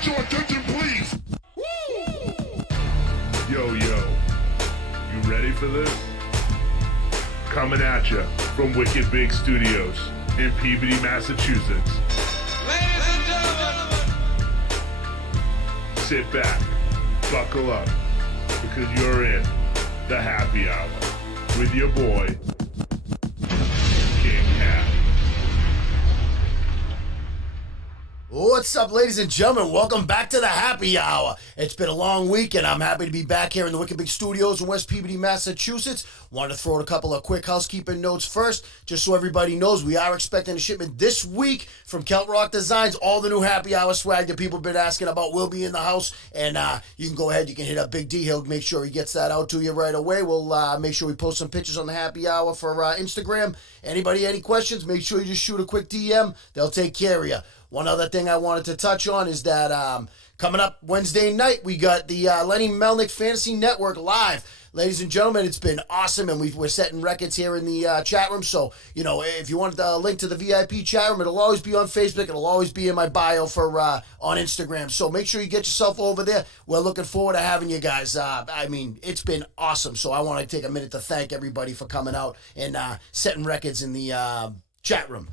get your attention, please? Yo, you ready for this? Coming at you from Wicked Big Studios in Peabody, Massachusetts. Ladies and gentlemen, sit back, buckle up, because you're in the happy hour with your boy, King Hap. What's up, ladies and gentlemen? Welcome back to the happy hour. It's been a long week, and I'm happy to be back here in the Wicked Big Studios in West Peabody, Massachusetts. Wanted to throw out a couple of quick housekeeping notes first, just so everybody knows we are expecting a shipment this week from Celt Rock Designs. All the new happy hour swag that people have been asking about will be in the house, and you can go ahead, you can hit up Big D. He'll make sure he gets that out to you right away. We'll make sure we post some pictures on the happy hour for Instagram. Anybody, any questions, make sure you just shoot a quick DM. They'll take care of you. One other thing I wanted to touch on is that coming up Wednesday night, we got the Lenny Melnick Fantasy Network live. Ladies and gentlemen, it's been awesome, and we're setting records here in the chat room. So, you know, if you want the link to the VIP chat room, it'll always be on Facebook. It'll always be in my bio for on Instagram. So make sure you get yourself over there. We're looking forward to having you guys. I mean, it's been awesome. So I want to take a minute to thank everybody for coming out and setting records in the chat room.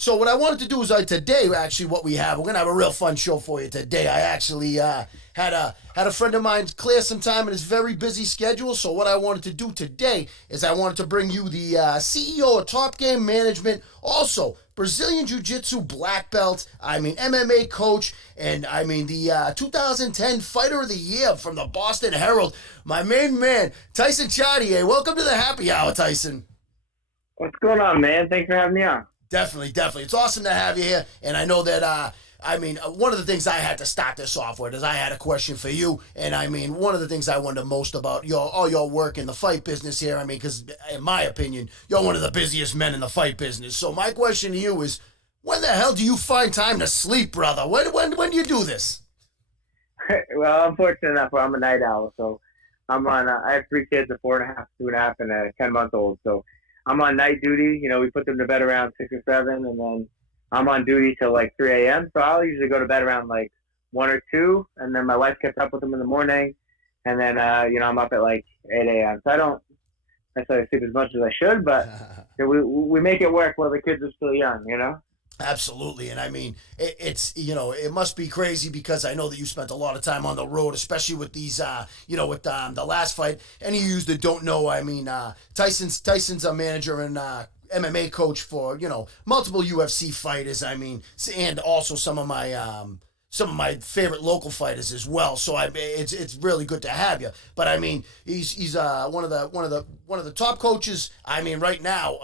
So what I wanted to do is today, actually, what we're going to have a real fun show for you today. I actually had a friend of mine clear some time in his very busy schedule. So what I wanted to do today is I wanted to bring you the CEO of Top Game Management, also Brazilian Jiu-Jitsu black belt, MMA coach, and the 2010 Fighter of the Year from the Boston Herald, my main man, Tyson Chartier. Welcome to the happy hour, Tyson. What's going on, man? Thanks for having me on. Definitely. It's awesome to have you here. And I know that, one of the things I had to start this off with is I had a question for you. And one of the things I wonder most about all your work in the fight business here, because in my opinion, you're one of the busiest men in the fight business. So my question to you is, when the hell do you find time to sleep, brother? When do you do this? Well, I'm fortunate enough where I'm a night owl. So I'm on, I have 3 kids, a 4.5, 2.5, and a 10-month-old. So I'm on night duty. You know, we put them to bed around 6 or 7, and then I'm on duty till like 3 a.m. So I'll usually go to bed around like 1 or 2, and then my wife gets up with them in the morning, and then, I'm up at like 8 a.m. So I don't necessarily sleep as much as I should, but we make it work while the kids are still young, you know? Absolutely. And it's, it must be crazy because I know that you spent a lot of time on the road, especially with these, with the last fight. Any of you that don't know, Tyson's a manager and MMA coach for, multiple UFC fighters. And also some of my favorite local fighters as well. So it's really good to have you. But he's one of the top coaches. Right now,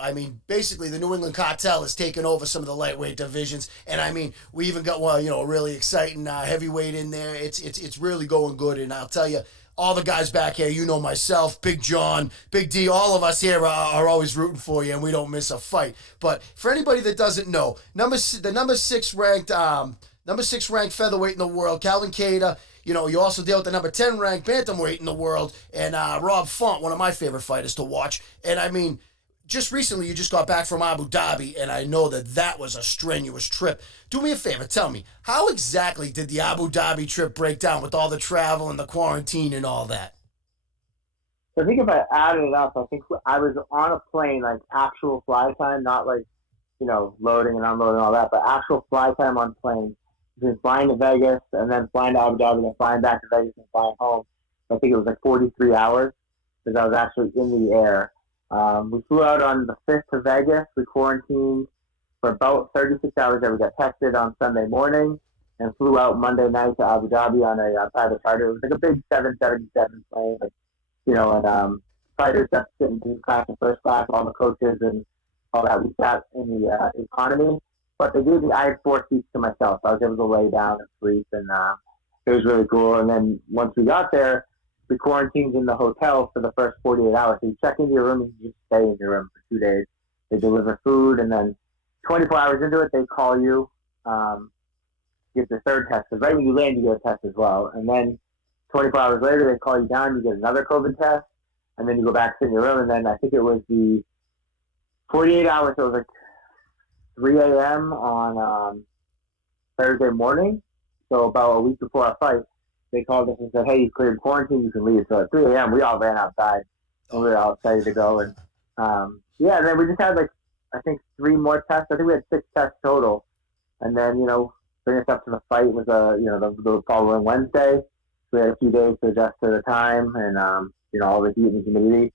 basically the New England Cartel has taken over some of the lightweight divisions, and we even got a really exciting heavyweight in there. It's really going good, and I'll tell you, all the guys back here, myself, Big John, Big D, all of us here are always rooting for you, and we don't miss a fight. But for anybody that doesn't know, the number 6 ranked featherweight in the world, Calvin Kattar. You also deal with the number 10 ranked bantamweight in the world, and Rob Font, one of my favorite fighters to watch. And just recently you just got back from Abu Dhabi, and I know that was a strenuous trip. Do me a favor, tell me, how exactly did the Abu Dhabi trip break down with all the travel and the quarantine and all that? I think if I added it up, I think I was on a plane, like actual fly time, not like, loading and unloading and all that, but actual fly time on plane. Between flying to Vegas and then flying to Abu Dhabi and then flying back to Vegas and flying home. I think it was like 43 hours because I was actually in the air. We flew out on the 5th to Vegas. We quarantined for about 36 hours. Then we got tested on Sunday morning and flew out Monday night to Abu Dhabi on a private charter. It was like a big 777 plane, and fighters got to sit in first class, all the coaches and all that. We sat in the economy. But I had 4 seats to myself. So I was able to lay down and sleep, and it was really cool. And then once we got there, we quarantined in the hotel for the first 48 hours. So you check into your room and you just stay in your room for 2 days. They deliver food, and then 24 hours into it, they call you, get the third test. Because right when you land, you get a test as well. And then 24 hours later, they call you down, you get another COVID test, and then you go back to your room. And then I think it was the 48 hours, so it was like 3 a.m. on Thursday morning. So about a week before our fight, they called us and said, "Hey, you cleared quarantine, you can leave." So at 3 a.m., we all ran outside and we were all excited to go. And yeah, and then we just had I think 3 more tests. I think we had 6 tests total. And then bring us up to the fight was the following Wednesday. We had a few days to adjust to the time and all the heat and humidity.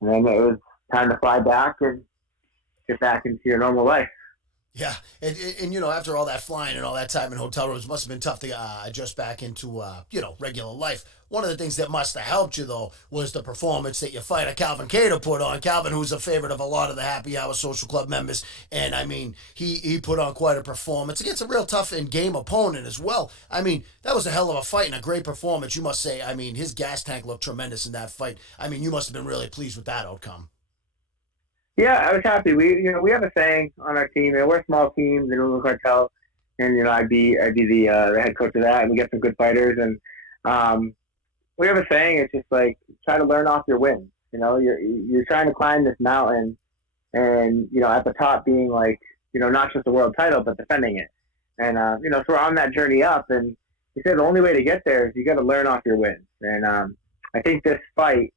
And then it was time to fly back and get back into your normal life. Yeah, and after all that flying and all that time in hotel rooms, must have been tough to adjust back into regular life. One of the things that must have helped you though was the performance that your fighter Calvin Kattar put on. Calvin, who's a favorite of a lot of the Happy Hour Social Club members, and I mean he put on quite a performance against a real tough and game opponent as well. I mean that was a hell of a fight and a great performance, you must say. I mean his gas tank looked tremendous in that fight. I mean you must have been really pleased with that outcome. Yeah, I was happy. We have a saying on our team. We're a small team, the England Cartel, and I'd be the head coach of that, and we get some good fighters. And we have a saying. It's just like try to learn off your wins. You're trying to climb this mountain, and at the top being not just the world title but defending it. And so we're on that journey up, and he said the only way to get there is you got to learn off your wins. And I think this fight.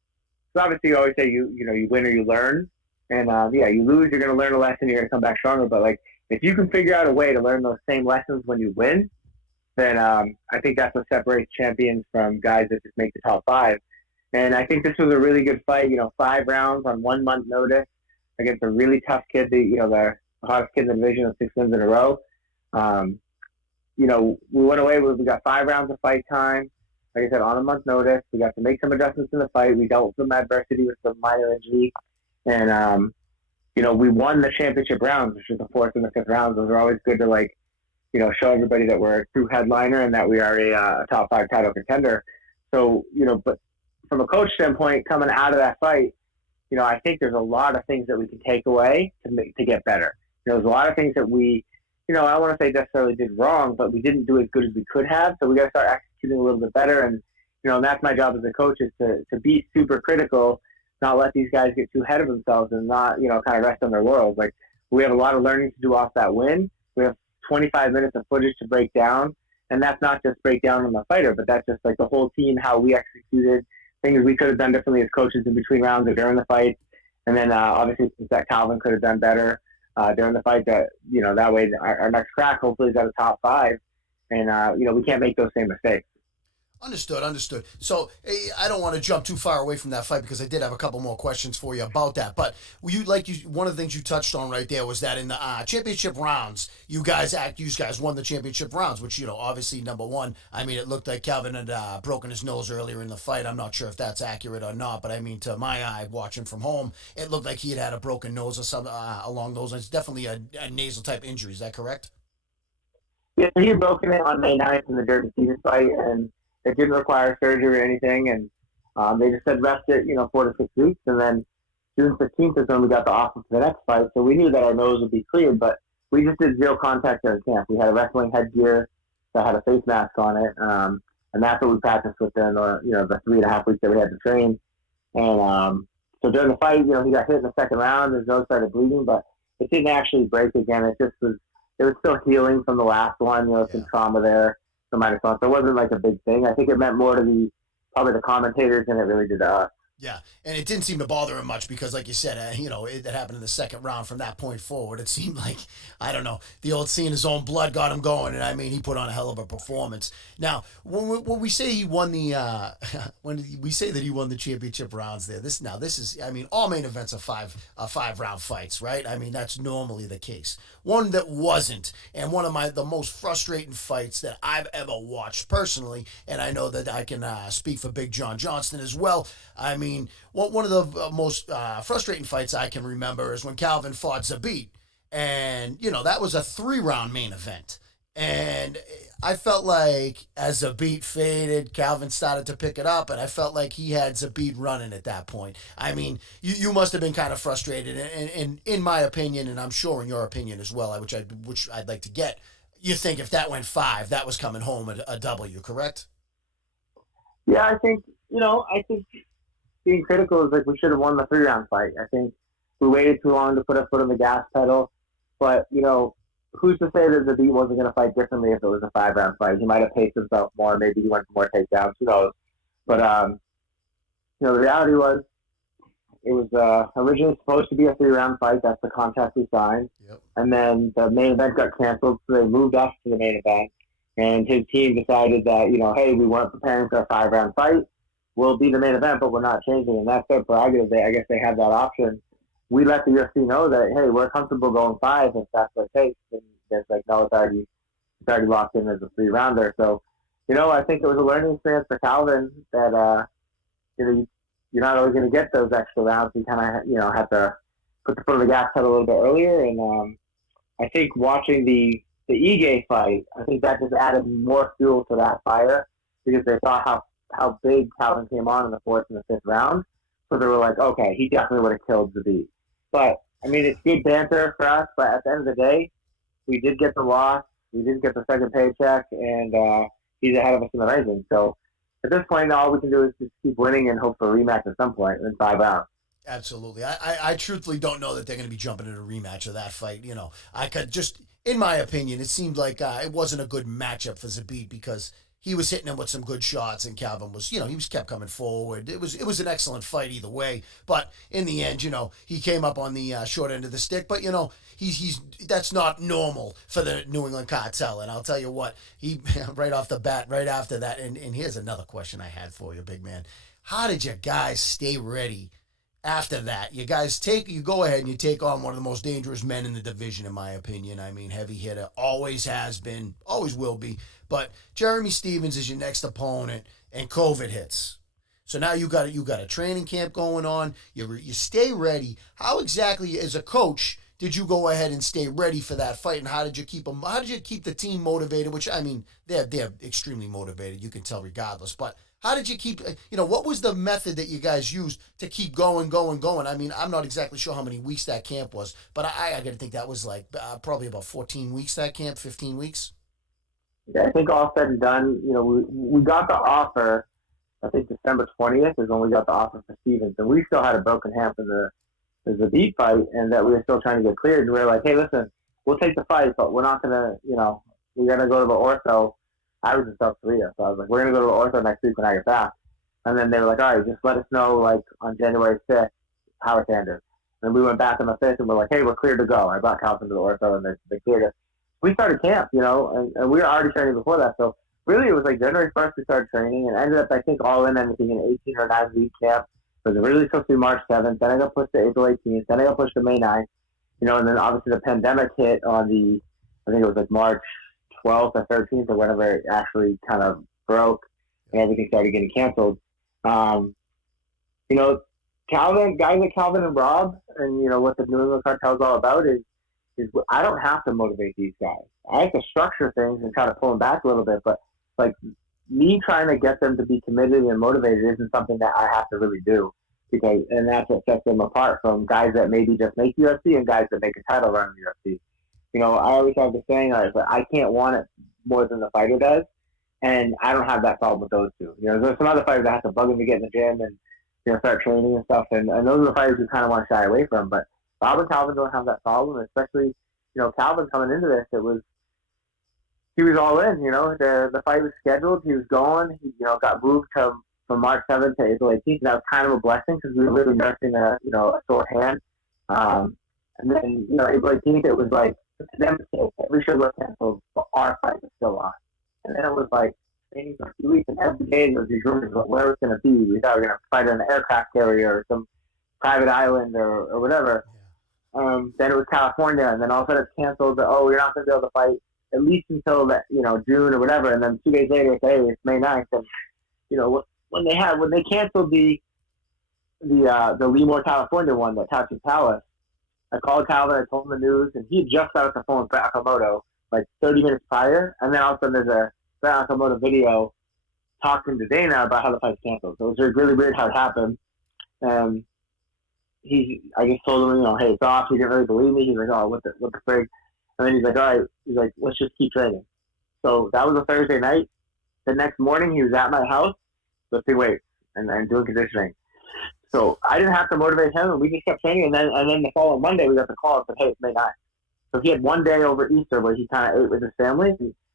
So obviously, you always say you win or you learn. And, you lose, you're going to learn a lesson, you're going to come back stronger. But, if you can figure out a way to learn those same lessons when you win, then I think that's what separates champions from guys that just make the top 5. And I think this was a really good fight, 5 rounds on 1 month notice against a really tough kid, the hottest kid in the division of 6 wins in a row. We went away, we got 5 rounds of fight time. Like I said, on a month notice, we got to make some adjustments in the fight. We dealt with some adversity with some minor injury. And, we won the championship rounds, which is the 4th and the 5th rounds. Those are always good to, show everybody that we're a true headliner and that we are a top 5 title contender. So, but from a coach standpoint, coming out of that fight, I think there's a lot of things that we can take away to get better. There's a lot of things that we, I don't want to say necessarily did wrong, but we didn't do as good as we could have. So we got to start executing a little bit better. And, and that's my job as a coach is to be super critical, not let these guys get too ahead of themselves and not, kind of rest on their laurels. We have a lot of learning to do off that win. We have 25 minutes of footage to break down. And that's not just break down on the fighter, but that's just the whole team, how we executed, things we could have done differently as coaches in between rounds or during the fight. And then obviously things that Calvin could have done better during the fight that, that way our next crack hopefully is at a top 5. And, we can't make those same mistakes. Understood. So I don't want to jump too far away from that fight because I did have a couple more questions for you about that. But one of the things you touched on right there was that in the championship rounds, you guys won the championship rounds, which obviously number one. I mean, it looked like Calvin had broken his nose earlier in the fight. I'm not sure if that's accurate or not, but I mean, to my eye, watching from home, it looked like he had a broken nose or something along those lines. Definitely a nasal type injury. Is that correct? Yeah, he had broken it on May 9th in the Derby Stevens fight, and it didn't require surgery or anything, and they just said rest it, 4 to 6 weeks, and then June 15th is when we got the offer for the next fight. So we knew that our nose would be cleared, but we just did 0 contact during camp. We had a wrestling headgear that had a face mask on it, and that's what we practiced with during the 3.5 weeks that we had to train. And so during the fight, he got hit in the second round. His nose started bleeding, but it didn't actually break again. It was still healing from the last one. Some trauma there. So it wasn't a big thing. I think it meant more to probably the commentators than it really did to us. Yeah, and it didn't seem to bother him much because, like you said, it happened in the second round. From that point forward, it seemed like, I don't know, the old seeing his own blood got him going, and I mean, he put on a hell of a performance. Now, when we say he won the, when we say that he won the championship rounds, this is, I mean, all main events are 5-round fights, right? I mean, that's normally the case. One that wasn't, and one of the most frustrating fights that I've ever watched personally, and I know that I can speak for Big John Johnston as well. I mean, one of the most frustrating fights I can remember is when Calvin fought Zabit. And, that was a 3-round main event. And I felt like as Zabit faded, Calvin started to pick it up, and I felt like he had Zabit running at that point. I mean, you must have been kind of frustrated, and in my opinion, and I'm sure in your opinion as well, which I'd like to get, you think if that went 5, that was coming home a W, correct? Yeah, I think being critical is we should have won the 3-round fight. I think we waited too long to put our foot on the gas pedal. But, who's to say that Zabit wasn't going to fight differently if it was a 5-round fight? He might have paced himself more. Maybe he went for more takedowns. Who knows? But, the reality was it was originally supposed to be a 3-round fight. That's the contract we signed. Yep. And then the main event got canceled, so they moved us to the main event. And his team decided that, hey, we weren't preparing for a 5-round fight. We'll be the main event, but we're not changing. And that's their prerogative. I guess they have that option. We let the UFC know that, hey, we're comfortable going 5 if that's the case. And it's like, no, it's already locked in as a 3-rounder. So, I think it was a learning experience for Calvin that, you're not always going to get those extra rounds. You kind of, have to put the foot on the gas pedal a little bit earlier. And I think watching the Ige fight, I think that just added more fuel to that fire because they saw how big Calvin came on in the 4th and the 5th round. So they were like, okay, he definitely would have killed Zabit. But, it's good banter for us. But at the end of the day, we did get the loss. We didn't get the second paycheck. And he's ahead of us in the rankings. So at this point, all we can do is just keep winning and hope for a rematch at some point in 5 rounds. Absolutely. I truthfully don't know that they're going to be jumping in a rematch of that fight. I could just, in my opinion, it seemed like it wasn't a good matchup for Zabit because he was hitting him with some good shots and Calvin was, he was kept coming forward. It was an excellent fight either way. But in the end, he came up on the short end of the stick. But, he's that's not normal for the New England Cartel. And I'll tell you what, he right off the bat, right after that, and here's another question I had for you, big man. How did you guys stay ready after that? You guys you go ahead and you take on one of the most dangerous men in the division, in my opinion. Heavy hitter, always has been, always will be. But Jeremy Stephens is your next opponent, and COVID hits. So now you got a training camp going on. You stay ready. How exactly, as a coach, did you go ahead and stay ready for that fight? And how did you keep them? How did you keep the team motivated? Which they're extremely motivated. You can tell regardless. But how did you keep? What was the method that you guys used to keep going? I'm not exactly sure how many weeks that camp was, but I got to think that was like probably about 14 weeks. That camp, 15 weeks. Yeah, I think all said and done, we got the offer. I think December 20th is when we got the offer for Stephens, and we still had a broken hand for the beat fight, and that we were still trying to get cleared. And we were like, hey, listen, we'll take the fight, but we're not gonna, we're gonna go to the ortho. I was in South Korea, so I was like, we're gonna go to the ortho next week when I get back. And then they were like, all right, just let us know like on January 5th how it's ended. And we went back on the 5th, and we're like, hey, we're cleared to go. I brought Calvin to the ortho, and they cleared us. We started camp, and we were already training before that. So really it was like January 1st we started training and ended up, I think, all in ending an 18 or 9-week camp. It was originally supposed to be March 7th. Then I got pushed to April 18th. Then I got pushed to May 9th. And then obviously the pandemic hit on I think it was like March 12th or 13th or whenever it actually kind of broke and everything started getting canceled. Calvin, guys like Calvin and Rob and, what the New England Cartel is all about is I don't have to motivate these guys. I have to structure things and try to pull them back a little bit, but like me trying to get them to be committed and motivated isn't something that I have to really do and that's what sets them apart from guys that maybe just make UFC and guys that make a title run in UFC. I always have the saying, I can't want it more than the fighter does, and I don't have that problem with those two. There's some other fighters that have to bug them to get in the gym and start training and stuff, and those are the fighters you kind of want to shy away from, but Rob and Calvin don't have that problem, especially, Calvin coming into this, he was all in, the fight was scheduled, he was going, he, got moved from March 7th to April 18th, and that was kind of a blessing because we were really nursing a sore hand. And then, April 18th, it was like, to them, every show was canceled, but our fight was still on. And then it was like, maybe for a few weeks, and every day there was these rumors about where it was going to be. We thought we were going to fight on an aircraft carrier or some private island or whatever. Then it was California, and then all of a sudden it's canceled. You're not going to be able to fight at least until June or whatever. And then 2 days later, it's May 9th. And when they canceled the Lemoore, California one that touched Palace, I called Calvin, I told him the news, and he just got off the phone with Brett Okamoto like 30 minutes prior, and then all of a sudden there's a Brett Okamoto video talking to Dana about how the fight's canceled. So it was really weird how it happened. I just told him, hey, it's off. He didn't really believe me. He's like, oh, what the frig? And then he's like, all right. He's like, let's just keep training. So that was a Thursday night. The next morning, he was at my house lifting weights and doing conditioning. So I didn't have to motivate him, and we just kept training. And then the following Monday, we got the call and said, hey, it's May 9th. So he had one day over Easter where he kind of ate with his family,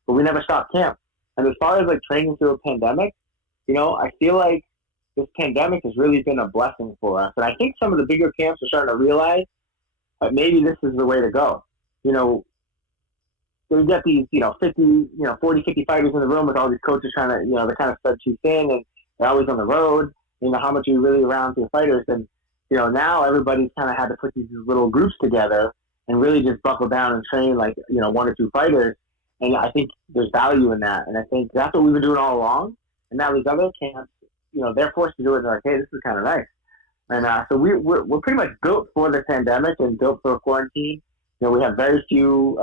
but we never stopped camp. And as far as like training through a pandemic, I feel like this pandemic has really been a blessing for us. And I think some of the bigger camps are starting to realize that maybe this is the way to go. They get these, 40, 50 fighters in the room with all these coaches trying to, they're kind of spread too thin and they're always on the road. How much are you really around to your fighters? And, now everybody's kind of had to put these little groups together and really just buckle down and train like, 1 or 2 fighters. And I think there's value in that. And I think that's what we've been doing all along. And now these other camps, they're forced to do it. And they're like, hey, this is kind of nice. And so we're pretty much built for the pandemic and built for quarantine. We have very few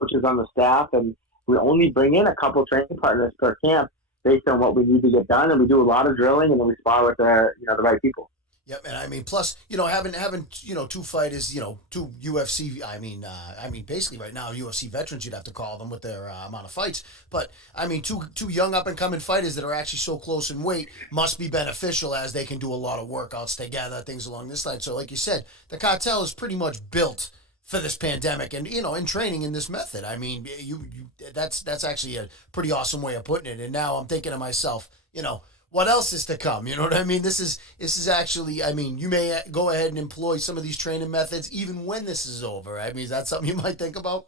coaches on the staff, and we only bring in a couple training partners per camp based on what we need to get done. And we do a lot of drilling, and then we spar with the right people. Yep, and I mean, plus, having 2 fighters, 2 UFC, basically right now, UFC veterans, you'd have to call them with their amount of fights. But, I mean, two young up-and-coming fighters that are actually so close in weight must be beneficial as they can do a lot of workouts together, things along this line. So, like you said, the cartel is pretty much built for this pandemic and, in training in this method. I mean, that's actually a pretty awesome way of putting it. And now I'm thinking to myself, what else is to come? You know what I mean? This is actually, you may go ahead and employ some of these training methods even when this is over. I mean, is that something you might think about?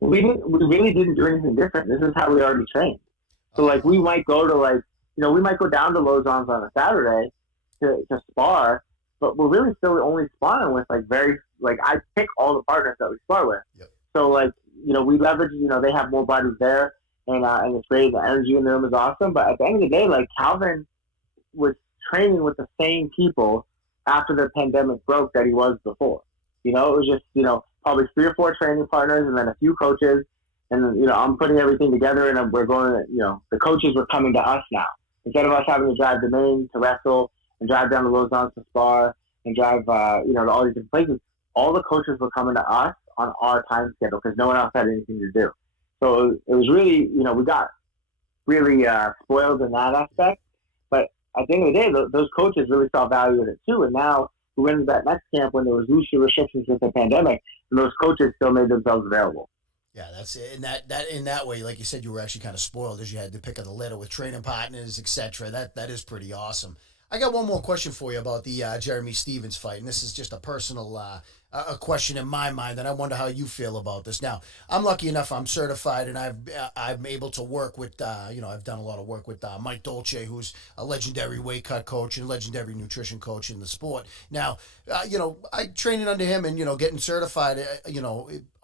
We really didn't do anything different. This is how we already trained. So, like, we might go to, we might go down to Lausanne's on a Saturday to spar, but we're really still only sparring with, I pick all the partners that we spar with. Yep. So, we leverage, they have more bodies there. And it's great. The energy in the room is awesome. But at the end of the day, Calvin was training with the same people after the pandemic broke that he was before. It was just, probably 3 or 4 training partners and then a few coaches. And then, I'm putting everything together and we're going to, the coaches were coming to us now. Instead of us having to drive to Maine to wrestle and drive down to Lausanne to spar and drive, to all these different places, all the coaches were coming to us on our time schedule because no one else had anything to do. So it was really, we got really spoiled in that aspect. But at the end of the day, those coaches really saw value in it too. And now we went into that next camp when there was looser restrictions with the pandemic, and those coaches still made themselves available. Yeah, that's it. And that in that way, like you said, you were actually kind of spoiled as you had the pick of the litter with training partners, etc. That is pretty awesome. I got one more question for you about the Jeremy Stephens fight, and this is just a personal a question in my mind, and I wonder how you feel about this. Now, I'm lucky enough; I'm certified, and I'm able to work with I've done a lot of work with Mike Dolce, who's a legendary weight cut coach and legendary nutrition coach in the sport. Now, I training under him and getting certified,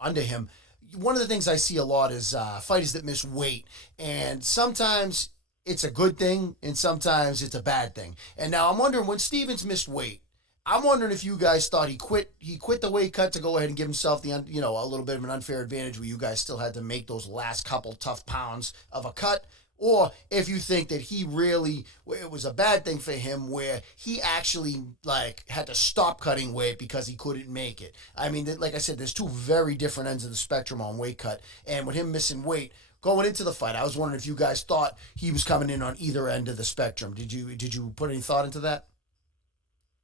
under him. One of the things I see a lot is fighters that miss weight, and sometimes it's a good thing, and sometimes it's a bad thing. And now I'm wondering, when Stephens missed weight, I'm wondering if you guys thought he quit the weight cut to go ahead and give himself a little bit of an unfair advantage where you guys still had to make those last couple tough pounds of a cut, or if you think that it was a bad thing for him where he actually had to stop cutting weight because he couldn't make it. I mean, like I said, there's 2 very different ends of the spectrum on weight cut, and with him missing weight, going into the fight, I was wondering if you guys thought he was coming in on either end of the spectrum. Did you put any thought into that?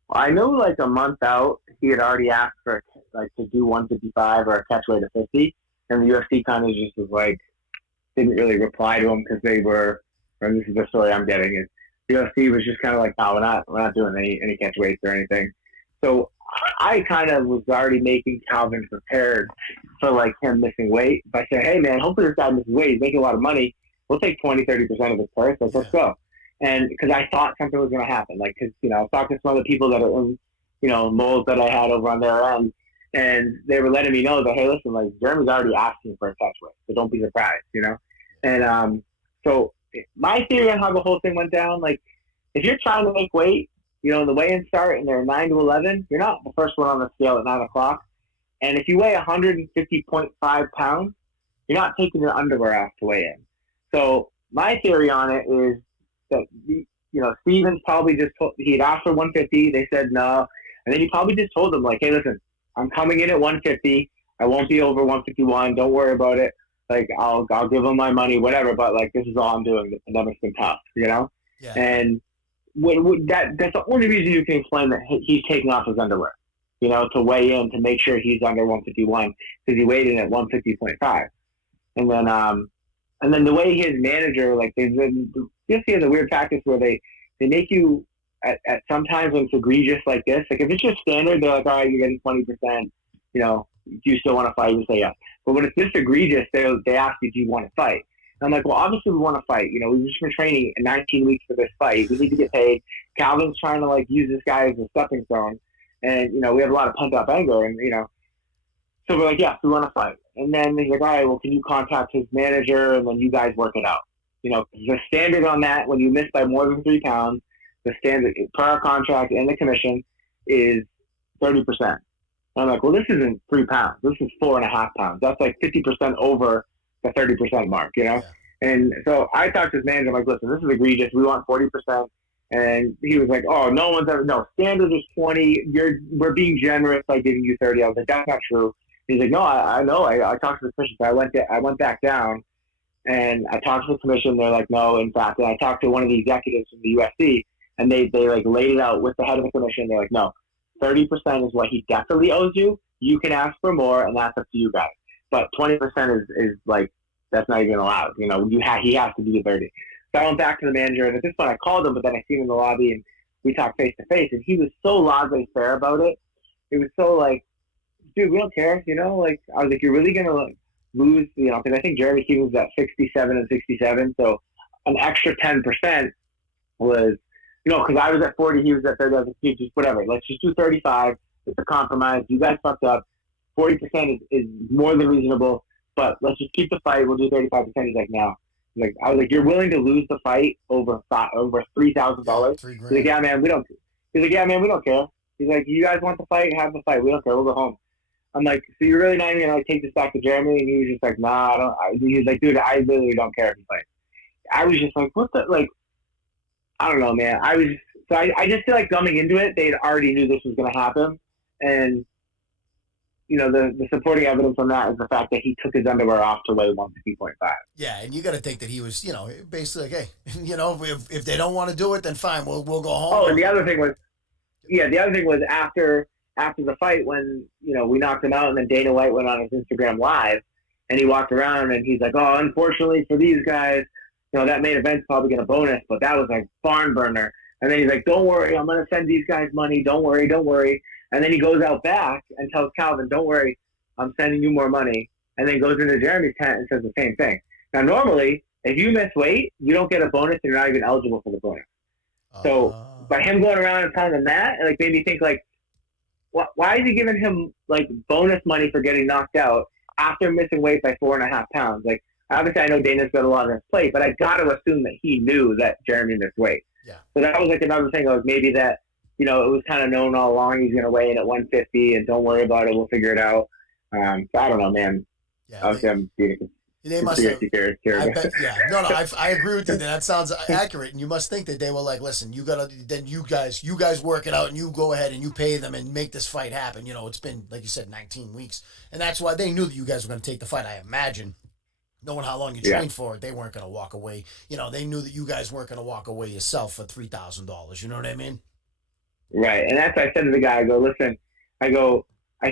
I know a month out, he had already asked for to do 155 or a catch weight of 50, and the UFC kind of just was didn't really reply to him because they were, and this is the story I'm getting, is the UFC was just kind of no, we're not doing any catch weights or anything. So I kind of was already making Calvin prepared for him missing weight by saying, hey man, hopefully this guy misses weight. He's making a lot of money. We'll take 20-30% of his purse. Let's go. And because I thought something was going to happen, because I was talking to some other people that are in, molds that I had over on their end, and they were letting me know that, hey, listen, Jeremy's already asking for a catch weight, so don't be surprised, And so my theory on how the whole thing went down, if you're trying to make weight, the weigh-in start and they're 9 to 11, you're not the first one on the scale at 9 o'clock. And if you weigh 150.5 pounds, you're not taking your underwear off to weigh in. So my theory on it is that, Stephens probably just he'd asked for 150. They said no. And then he probably just told them, hey, listen, I'm coming in at 150. I won't be over 151. Don't worry about it. I'll give him my money, whatever. But this is all I'm doing. The pandemic's been tough, Yeah. And that's the only reason you can explain that he's taking off his underwear. to weigh in to make sure he's under 151 because he weighed in at 150.5. And then the way his manager, like, he has a weird practice where they make you at sometimes when it's egregious like this, like if it's just standard, they're like, all right, you're getting 20%, do you still want to fight? You say yes. But when it's this egregious, they ask you, do you want to fight? And I'm like, well, obviously we want to fight. We've just been training in 19 weeks for this fight. We need to get paid. Calvin's trying to like use this guy as a stepping stone. And, we have a lot of pent up anger and, so we're like, yes, we want to fight. And then he's like, all right, well, can you contact his manager and then you guys work it out? The standard on that, when you miss by more than 3 pounds, the standard per our contract and the commission is 30%. And I'm like, well, this isn't 3 pounds. This is 4.5 pounds. That's like 50% over the 30% mark, Yeah. And so I talked to his manager. I'm like, listen, this is egregious. We want 40%. And he was like, oh, no, standard is 20. We're being generous by giving you 30. I was like, that's not true. He's like, no, I know. I talked to the commission. So I went back down and I talked to the commission. They're like, no, in fact. And I talked to one of the executives from the UFC and they like laid it out with the head of the commission. They're like, no, 30% is what he definitely owes you. You can ask for more and that's up to you guys. But 20% is like, that's not even allowed. He has to do the 30. So I went back to the manager and at this point I called him, but then I seen him in the lobby and we talked face to face and he was so laissez-faire about it. It was so like, dude, we don't care, like, I was like, you're really going to like, lose, because I think Jeremy Keegan's at 67 and 67. So an extra 10% was, because I was at 40, he was at 30. I was like, just whatever. Let's just do 35. It's a compromise. You guys fucked up. 40% is more than reasonable, but let's just keep the fight. We'll do 35%. He's like, no. I was like, you're willing to lose the fight over $3,000? He's like, yeah, man, we don't. He's like, yeah, man, we don't care. He's like, you guys want the fight? Have the fight. We don't care. We'll go home. I'm like, so you're really not even gonna like take this back to Jeremy? And he was just like, nah, I don't. He was like, dude, I literally don't care if he fights. I was just like, what the like? I don't know, man. I just feel like coming into it, they already knew this was gonna happen, and the supporting evidence on that is the fact that he took his underwear off to weigh 150.5. Yeah, and you got to think that he was, basically like, hey, if they don't want to do it, then fine, we'll go home. Oh, and the other thing was after the fight when we knocked him out, and then Dana White went on his Instagram Live, and he walked around and he's like, oh, unfortunately for these guys, that main event's probably going to bonus, but that was like barn burner. And then he's like, don't worry, I'm going to send these guys money. Don't worry. And then he goes out back and tells Calvin, don't worry, I'm sending you more money. And then goes into Jeremy's tent and says the same thing. Now, normally, if you miss weight, you don't get a bonus and you're not even eligible for the bonus. So by him going around and telling them that, it like made me think like, why is he giving him like bonus money for getting knocked out after missing weight by 4.5 pounds? Like, obviously I know Dana's got a lot on his plate, but I got to assume that he knew that Jeremy missed weight. Yeah. So that was like another thing. Like maybe that, it was kind of known all along he's going to weigh in at 150 and don't worry about it. We'll figure it out. So I don't know, man. Yeah. They must have. I agree with you. That sounds accurate. And you must think that they were like, listen, you guys work it out and you go ahead and you pay them and make this fight happen. It's been, like you said, 19 weeks. And that's why they knew that you guys were going to take the fight, I imagine. Knowing how long you trained for it, they weren't going to walk away. They knew that you guys weren't going to walk away yourself for $3,000. You know what I mean? Right. And that's what I said to the guy. I go, listen, I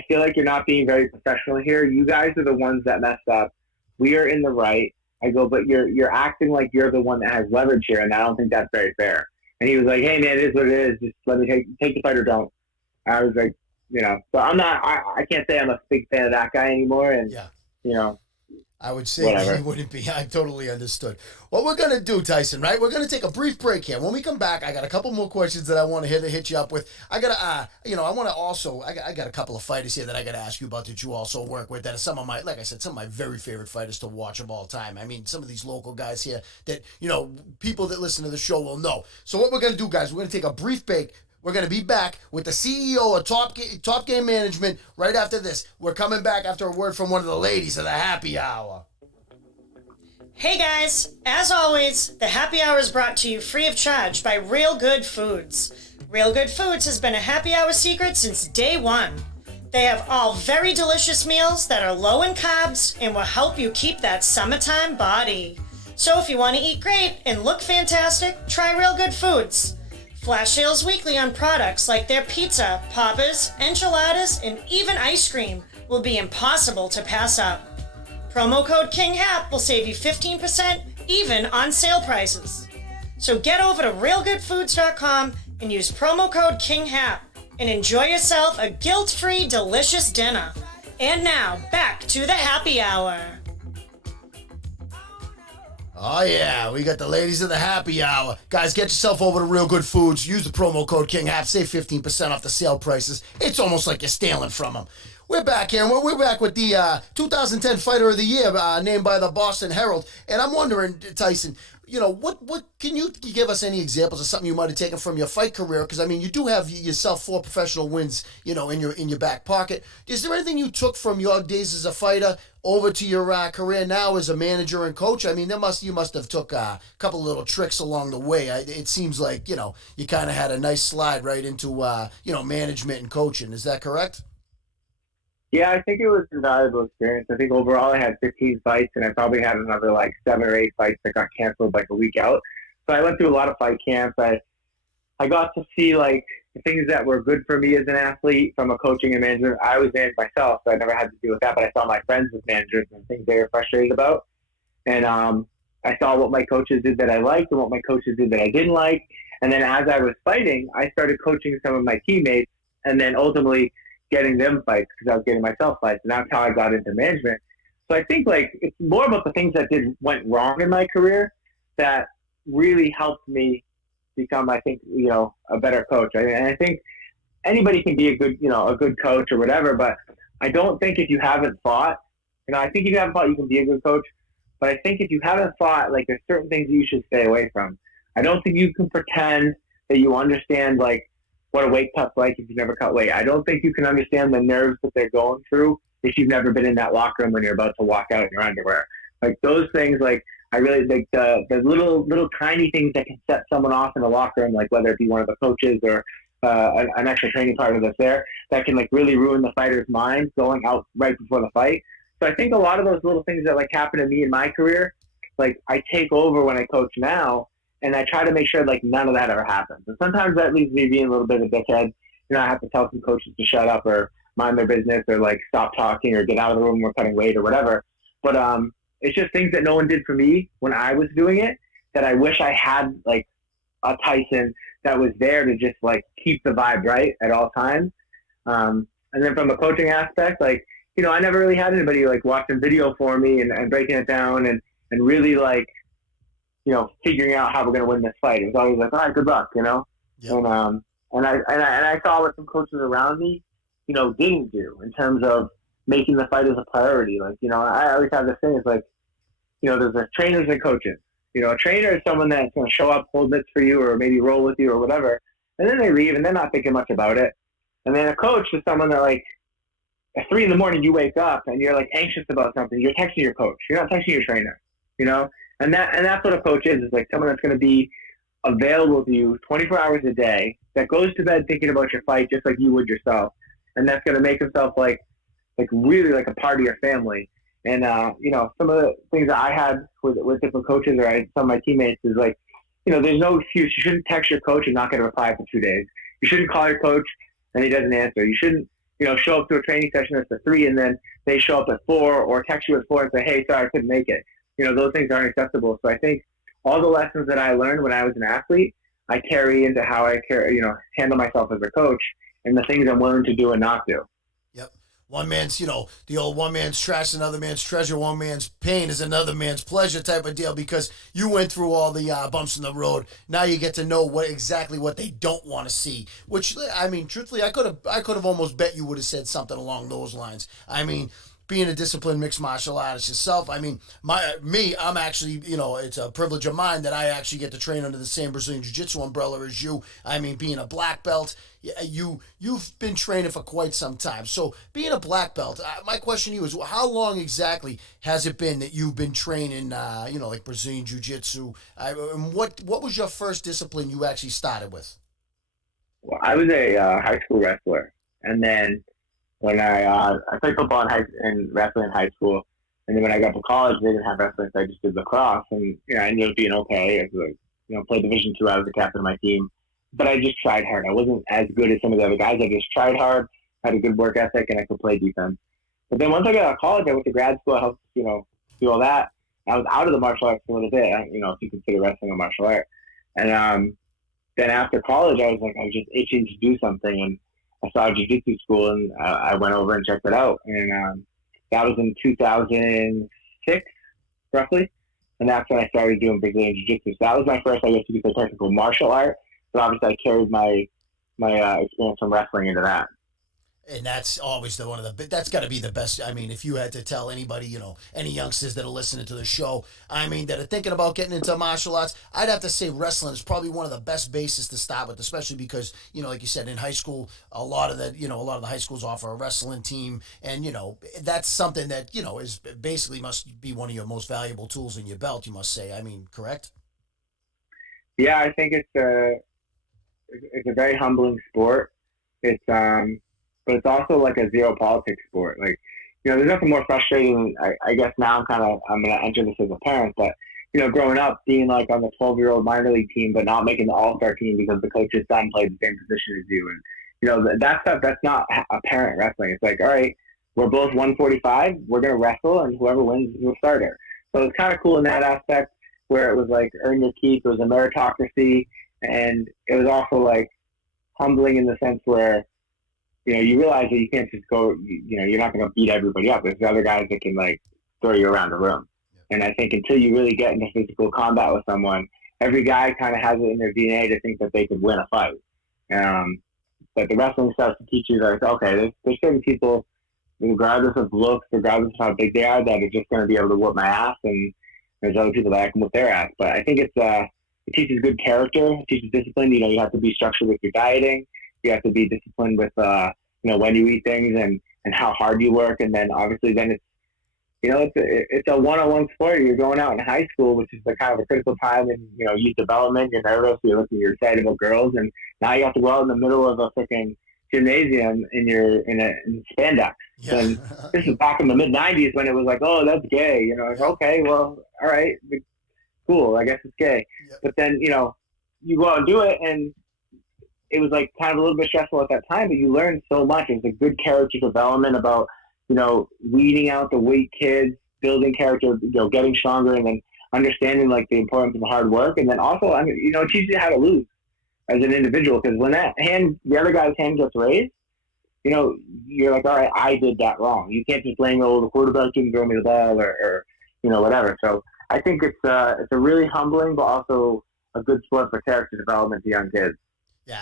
feel like you're not being very professional here. You guys are the ones that messed up. We are in the right. I go, but you're acting like you're the one that has leverage here, and I don't think that's very fair. And he was like, hey, man, it is what it is. Just let me take the fight or don't. I was like, so I'm not, I can't say I'm a big fan of that guy anymore. And, I would say he wouldn't be. I totally understood. What we're going to do, Tyson, right? We're going to take a brief break here. When we come back, I got a couple more questions that I want to hit you up with. I got to, I want to also, I got a couple of fighters here that I got to ask you about that you also work with. That are some of my, like I said, some of my very favorite fighters to watch of all time. I mean, some of these local guys here that, people that listen to the show will know. So what we're going to do, guys, we're going to take a brief break. We're going to be back with the CEO of Top Game Management right after this. We're coming back after a word from one of the ladies of the happy hour. Hey guys, as always, the happy hour is brought to you free of charge by Real Good Foods. Real Good Foods has been a happy hour secret since day one. They have all very delicious meals that are low in carbs and will help you keep that summertime body. So if you want to eat great and look fantastic, try Real Good Foods. Flash sales weekly on products like their pizza, poppers, enchiladas, and even ice cream will be impossible to pass up. Promo code KINGHAP will save you 15% even on sale prices. So get over to realgoodfoods.com and use promo code KINGHAP and enjoy yourself a guilt-free, delicious dinner. And now, back to the happy hour. Oh, yeah, we got the ladies of the happy hour. Guys, get yourself over to Real Good Foods. Use the promo code KINGHAP. Save 15% off the sale prices. It's almost like you're stealing from them. We're back here, and we're back with the 2010 Fighter of the Year named by the Boston Herald. And I'm wondering, Tyson, you know, what can you give us any examples of something you might have taken from your fight career? Because, I mean, you do have yourself 4 professional wins, you know, in your back pocket. Is there anything you took from your days as a fighter over to your career now as a manager and coach? I mean, you must have took a couple of little tricks along the way. It seems like, you know, you kind of had a nice slide right into, management and coaching. Is that correct? Yeah, I think it was an invaluable experience. I think overall I had 15 fights, and I probably had another like 7 or 8 fights that got canceled like a week out. So I went through a lot of fight camps. I got to see like the things that were good for me as an athlete from a coaching and management. I was in myself, so I never had to deal with that, but I saw my friends as managers and things they were frustrated about. And I saw what my coaches did that I liked and what my coaches did that I didn't like. And then as I was fighting, I started coaching some of my teammates, and then ultimately getting them fights because I was getting myself fights, and that's how I got into management. So I think like it's more about the things that went wrong in my career that really helped me become, I think, you know, a better coach. And I think anybody can be a good coach or whatever, but I don't think if you haven't fought, you know, I think if you haven't fought, you can be a good coach. But I think if you haven't fought, like there's certain things you should stay away from. I don't think you can pretend that you understand like what a weight cut's like if you've never cut weight. I don't think you can understand the nerves that they're going through if you've never been in that locker room when you're about to walk out in your underwear. Like those things, like I really like the little tiny things that can set someone off in the locker room, like whether it be one of the coaches or an extra training partner that's there, that can like really ruin the fighter's mind going out right before the fight. So I think a lot of those little things that like happened to me in my career, like I take over when I coach now, and I try to make sure like none of that ever happens. And sometimes that leaves me being a little bit of a dickhead. You know, I have to tell some coaches to shut up or mind their business or like stop talking or get out of the room when we're cutting weight or whatever. But it's just things that no one did for me when I was doing it that I wish I had like a Tyson that was there to just like keep the vibe right at all times. And then from a coaching aspect, like, you know, I never really had anybody like watching video for me and breaking it down and really like, you know, figuring out how we're going to win this fight. It was always like, all right, good luck, you know? Yep. And I saw what some coaches around me, you know, didn't do in terms of making the fight as a priority. Like, you know, I always have this thing, it's like, you know, there's trainers and coaches. You know, a trainer is someone that's going to show up, hold mitts for you, or maybe roll with you or whatever. And then they leave and they're not thinking much about it. And then a coach is someone that like, at 3 a.m, you wake up and you're like anxious about something. You're texting your coach. You're not texting your trainer, you know? And that's what a coach is like someone that's going to be available to you 24 hours a day, that goes to bed thinking about your fight just like you would yourself. And that's going to make himself like really like a part of your family. And, you know, some of the things that I had with different coaches or some of my teammates is like, you know, there's no excuse. You shouldn't text your coach and not get a reply for 2 days. You shouldn't call your coach and he doesn't answer. You shouldn't, you know, show up to a training session that's at 3 and then they show up at 4 or text you at 4 and say, hey, sorry, I couldn't make it. You know, those things aren't acceptable. So I think all the lessons that I learned when I was an athlete, I carry into how I handle myself as a coach and the things I'm willing to do and not do. Yep. One man's, you know, the old one man's trash is another man's treasure. One man's pain is another man's pleasure type of deal, because you went through all the bumps in the road. Now you get to know exactly what they don't want to see, which, I mean, truthfully, I could have almost bet you would have said something along those lines. I mean, being a disciplined mixed martial artist yourself, I mean, I'm actually, you know, it's a privilege of mine that I actually get to train under the same Brazilian Jiu-Jitsu umbrella as you. I mean, being a black belt, you've been training for quite some time. So being a black belt, my question to you is, how long exactly has it been that you've been training, you know, like Brazilian Jiu-Jitsu? And what was your first discipline you actually started with? Well, I was a high school wrestler, and then when I played football and wrestling in high school, and then when I got to college, they didn't have wrestling, so I just did lacrosse, and you know, I ended up being okay. I played Division II. I was the captain of my team, but I just tried hard. I wasn't as good as some of the other guys. I just tried hard, had a good work ethic, and I could play defense. But then once I got out of college, I went to grad school. I helped, do all that. I was out of the martial arts for a little bit, if you consider wrestling a martial art. And then after college, I was just itching to do something. And I saw a jiu-jitsu school, and I went over and checked it out. And that was in 2006, roughly. And that's when I started doing Brazilian jiu-jitsu. So that was my first, I guess you could say, technical martial art. But obviously I carried my experience from wrestling into that. And that's always that's got to be the best. I mean, if you had to tell anybody, any youngsters that are listening to the show, that are thinking about getting into martial arts, I'd have to say wrestling is probably one of the best bases to start with, especially because, like you said, in high school, a lot of the high schools offer a wrestling team. And, that's something that, is basically must be one of your most valuable tools in your belt, you must say. Correct? Yeah, I think it's a very humbling sport. But it's also like a zero politics sport. Like, there's nothing more frustrating. I guess now I'm going to enter this as a parent, but, growing up being like on the 12-year-old minor league team, but not making the all-star team because the coach's son played the same position as you. And, that stuff, that's not apparent wrestling. It's like, all right, we're both 145, we're going to wrestle, and whoever wins is a starter. So it's kind of cool in that aspect where it was like earn your keep. It was a meritocracy. And it was also like humbling in the sense where, you realize that you can't just go, you're not going to beat everybody up. There's other guys that can like throw you around the room. And I think until you really get into physical combat with someone, every guy kind of has it in their DNA to think that they could win a fight. But the wrestling starts to teach you that, okay, there's certain people, regardless of looks, regardless of how big they are, that are just going to be able to whoop my ass. And there's other people that I can whoop their ass. But I think it teaches good character, it teaches discipline. You have to be structured with your dieting. You have to be disciplined with, when you eat things and how hard you work. And then obviously then it's a one-on-one sport. You're going out in high school, which is the kind of a critical time in, youth development. You're nervous. You're excited about girls. And now you have to go out in the middle of a freaking gymnasium in spandex. Yeah. And this is back in the mid-90s when it was like, oh, that's gay. Okay, well, all right, cool. I guess it's gay. Yep. But then, you go out and do it, and it was like kind of a little bit stressful at that time, but you learned so much. It was a good character development about, weeding out the weak kids, building character, getting stronger, and then understanding like the importance of hard work. And then also, it teaches you how to lose as an individual. Because when the other guy's hand gets raised, you're like, all right, I did that wrong. You can't just blame, the quarterback didn't throw me the ball or whatever. So I think it's a really humbling, but also a good sport for character development to young kids. Yeah,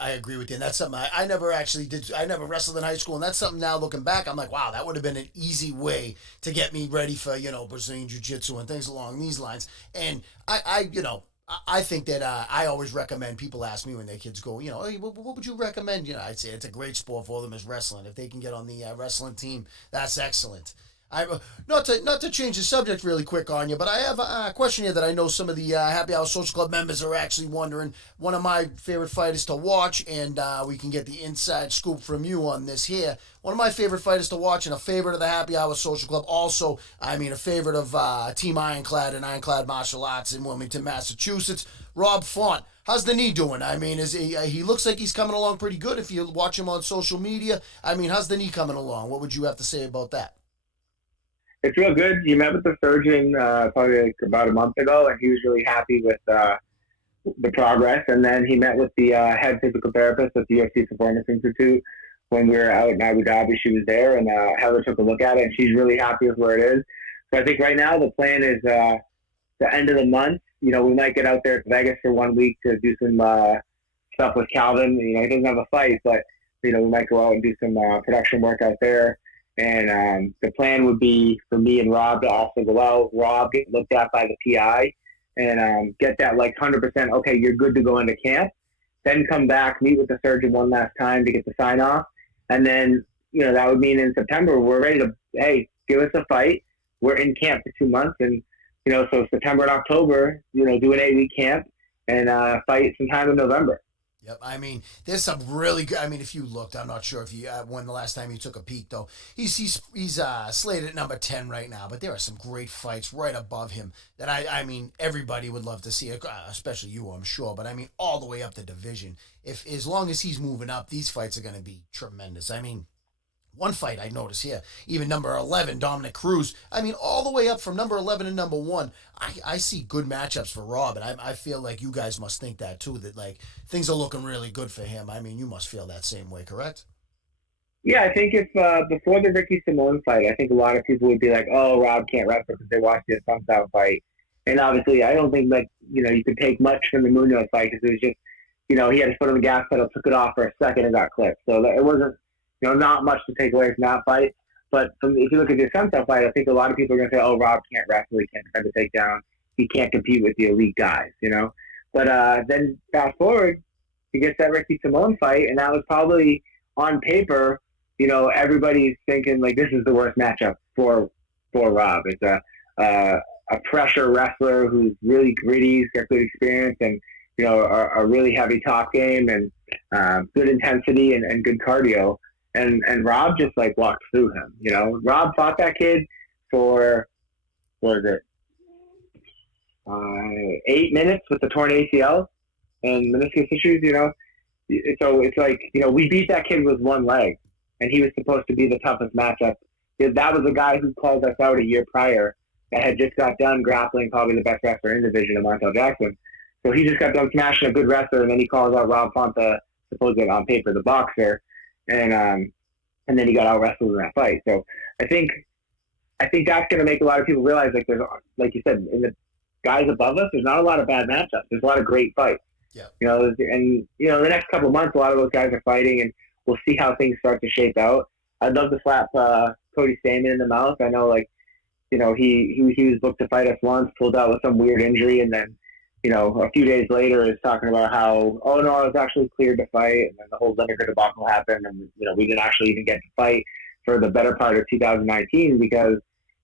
I agree with you. And that's something I never actually did. I never wrestled in high school. And that's something now looking back, I'm like, wow, that would have been an easy way to get me ready for, Brazilian Jiu-Jitsu and things along these lines. And I think that I always recommend, people ask me when their kids go, hey, what would you recommend? I'd say it's a great sport for them is wrestling. If they can get on the wrestling team, that's excellent. Not to change the subject really quick on you, but I have a question here that I know some of the Happy Hour Social Club members are actually wondering. One of my favorite fighters to watch, and we can get the inside scoop from you on this here. One of my favorite fighters to watch and a favorite of the Happy Hour Social Club. Also, a favorite of Team Ironclad and Ironclad Martial Arts in Wilmington, Massachusetts. Rob Font. How's the knee doing? Is he looks like he's coming along pretty good if you watch him on social media. How's the knee coming along? What would you have to say about that? It's real good. You met with the surgeon probably like about a month ago, and he was really happy with the progress. And then he met with the head physical therapist at the UFC Performance Institute when we were out in Abu Dhabi. She was there, and Heather took a look at it, and she's really happy with where it is. So I think right now the plan is the end of the month. We might get out there to Vegas for 1 week to do some stuff with Calvin. He doesn't have a fight, but we might go out and do some production work out there. And the plan would be for me and Rob to also go out. Rob get looked at by the PI and get that like 100%. Okay, you're good to go into camp. Then come back, meet with the surgeon one last time to get the sign off, and then that would mean in September we're ready to give us a fight. We're in camp for 2 months, and so September and October, do an 8-week camp and fight sometime in November. Yep. I mean, there's some really good. I mean, if you looked, I'm not sure if you when the last time you took a peek though. He's slated at number 10 right now, but there are some great fights right above him that I mean everybody would love to see, especially you, I'm sure. But I mean, all the way up the division. If as long as he's moving up, these fights are going to be tremendous. I mean. One fight I noticed here, even number 11, Dominic Cruz. I mean, all the way up from number 11 to number 1, I see good matchups for Rob, and I feel like you guys must think that too, that like things are looking really good for him. I mean, you must feel that same way, correct? Yeah, I think if before the Ricky Simone fight, I think a lot of people would be like, "Oh, Rob can't wrestle because they watched the Assunção fight." And obviously, I don't think that you could take much from the Munoz fight because it was just he had his foot on the gas pedal, took it off for a second, and got clipped. So it wasn't not much to take away from that fight. But if you look at the Assunção fight, I think a lot of people are going to say, "Oh, Rob can't wrestle, he can't defend a takedown, he can't compete with the elite guys," But then fast forward, he gets that Ricky Simone fight, and that was probably on paper. Everybody's thinking like this is the worst matchup for Rob. It's a pressure wrestler who's really gritty, he's got good experience, and a really heavy top game and good intensity and good cardio. And Rob just like walked through him. Rob fought that kid for 8 minutes with the torn ACL and meniscus issues. So it's like we beat that kid with one leg. And he was supposed to be the toughest matchup. That was a guy who called us out a year prior that had just got done grappling probably the best wrestler in the division of Montel Jackson. So he just got done smashing a good wrestler, and then he calls out Rob Font, supposedly on paper, the boxer, and then he got out wrestled in that fight. So I think that's going to make a lot of people realize, like there's, like you said, in the guys above us, there's not a lot of bad matchups. There's a lot of great fights. Yeah. The next couple of months, a lot of those guys are fighting, and we'll see how things start to shape out. I'd love to slap Cody Stamen in the mouth. I know, he was booked to fight us once, pulled out with some weird injury, and then, a few days later is talking about how, oh, no, I was actually cleared to fight, and then the whole Lineker debacle happened, and, we didn't actually even get to fight for the better part of 2019 because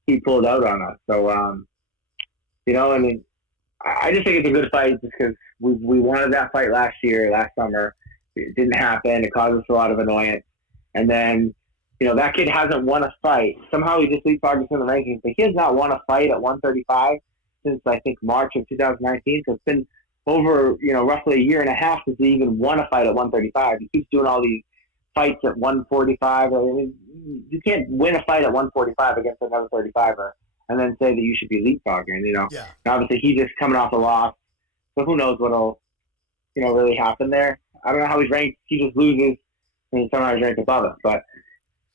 he pulled out on us. So, I just think it's a good fight just because we wanted that fight last summer. It didn't happen. It caused us a lot of annoyance. And then, that kid hasn't won a fight. Somehow he just leapfrogged us in the rankings, but he has not won a fight at 135 since, I think, March of 2019. So it's been over, roughly a year and a half since he even won a fight at 135. He keeps doing all these fights at 145. I mean, you can't win a fight at 145 against another 35er and then say that you should be leapfrogging, Yeah. And obviously he's just coming off a loss. So who knows what'll, really happen there. I don't know how he's ranked. He just loses and somehow he's ranked above us. But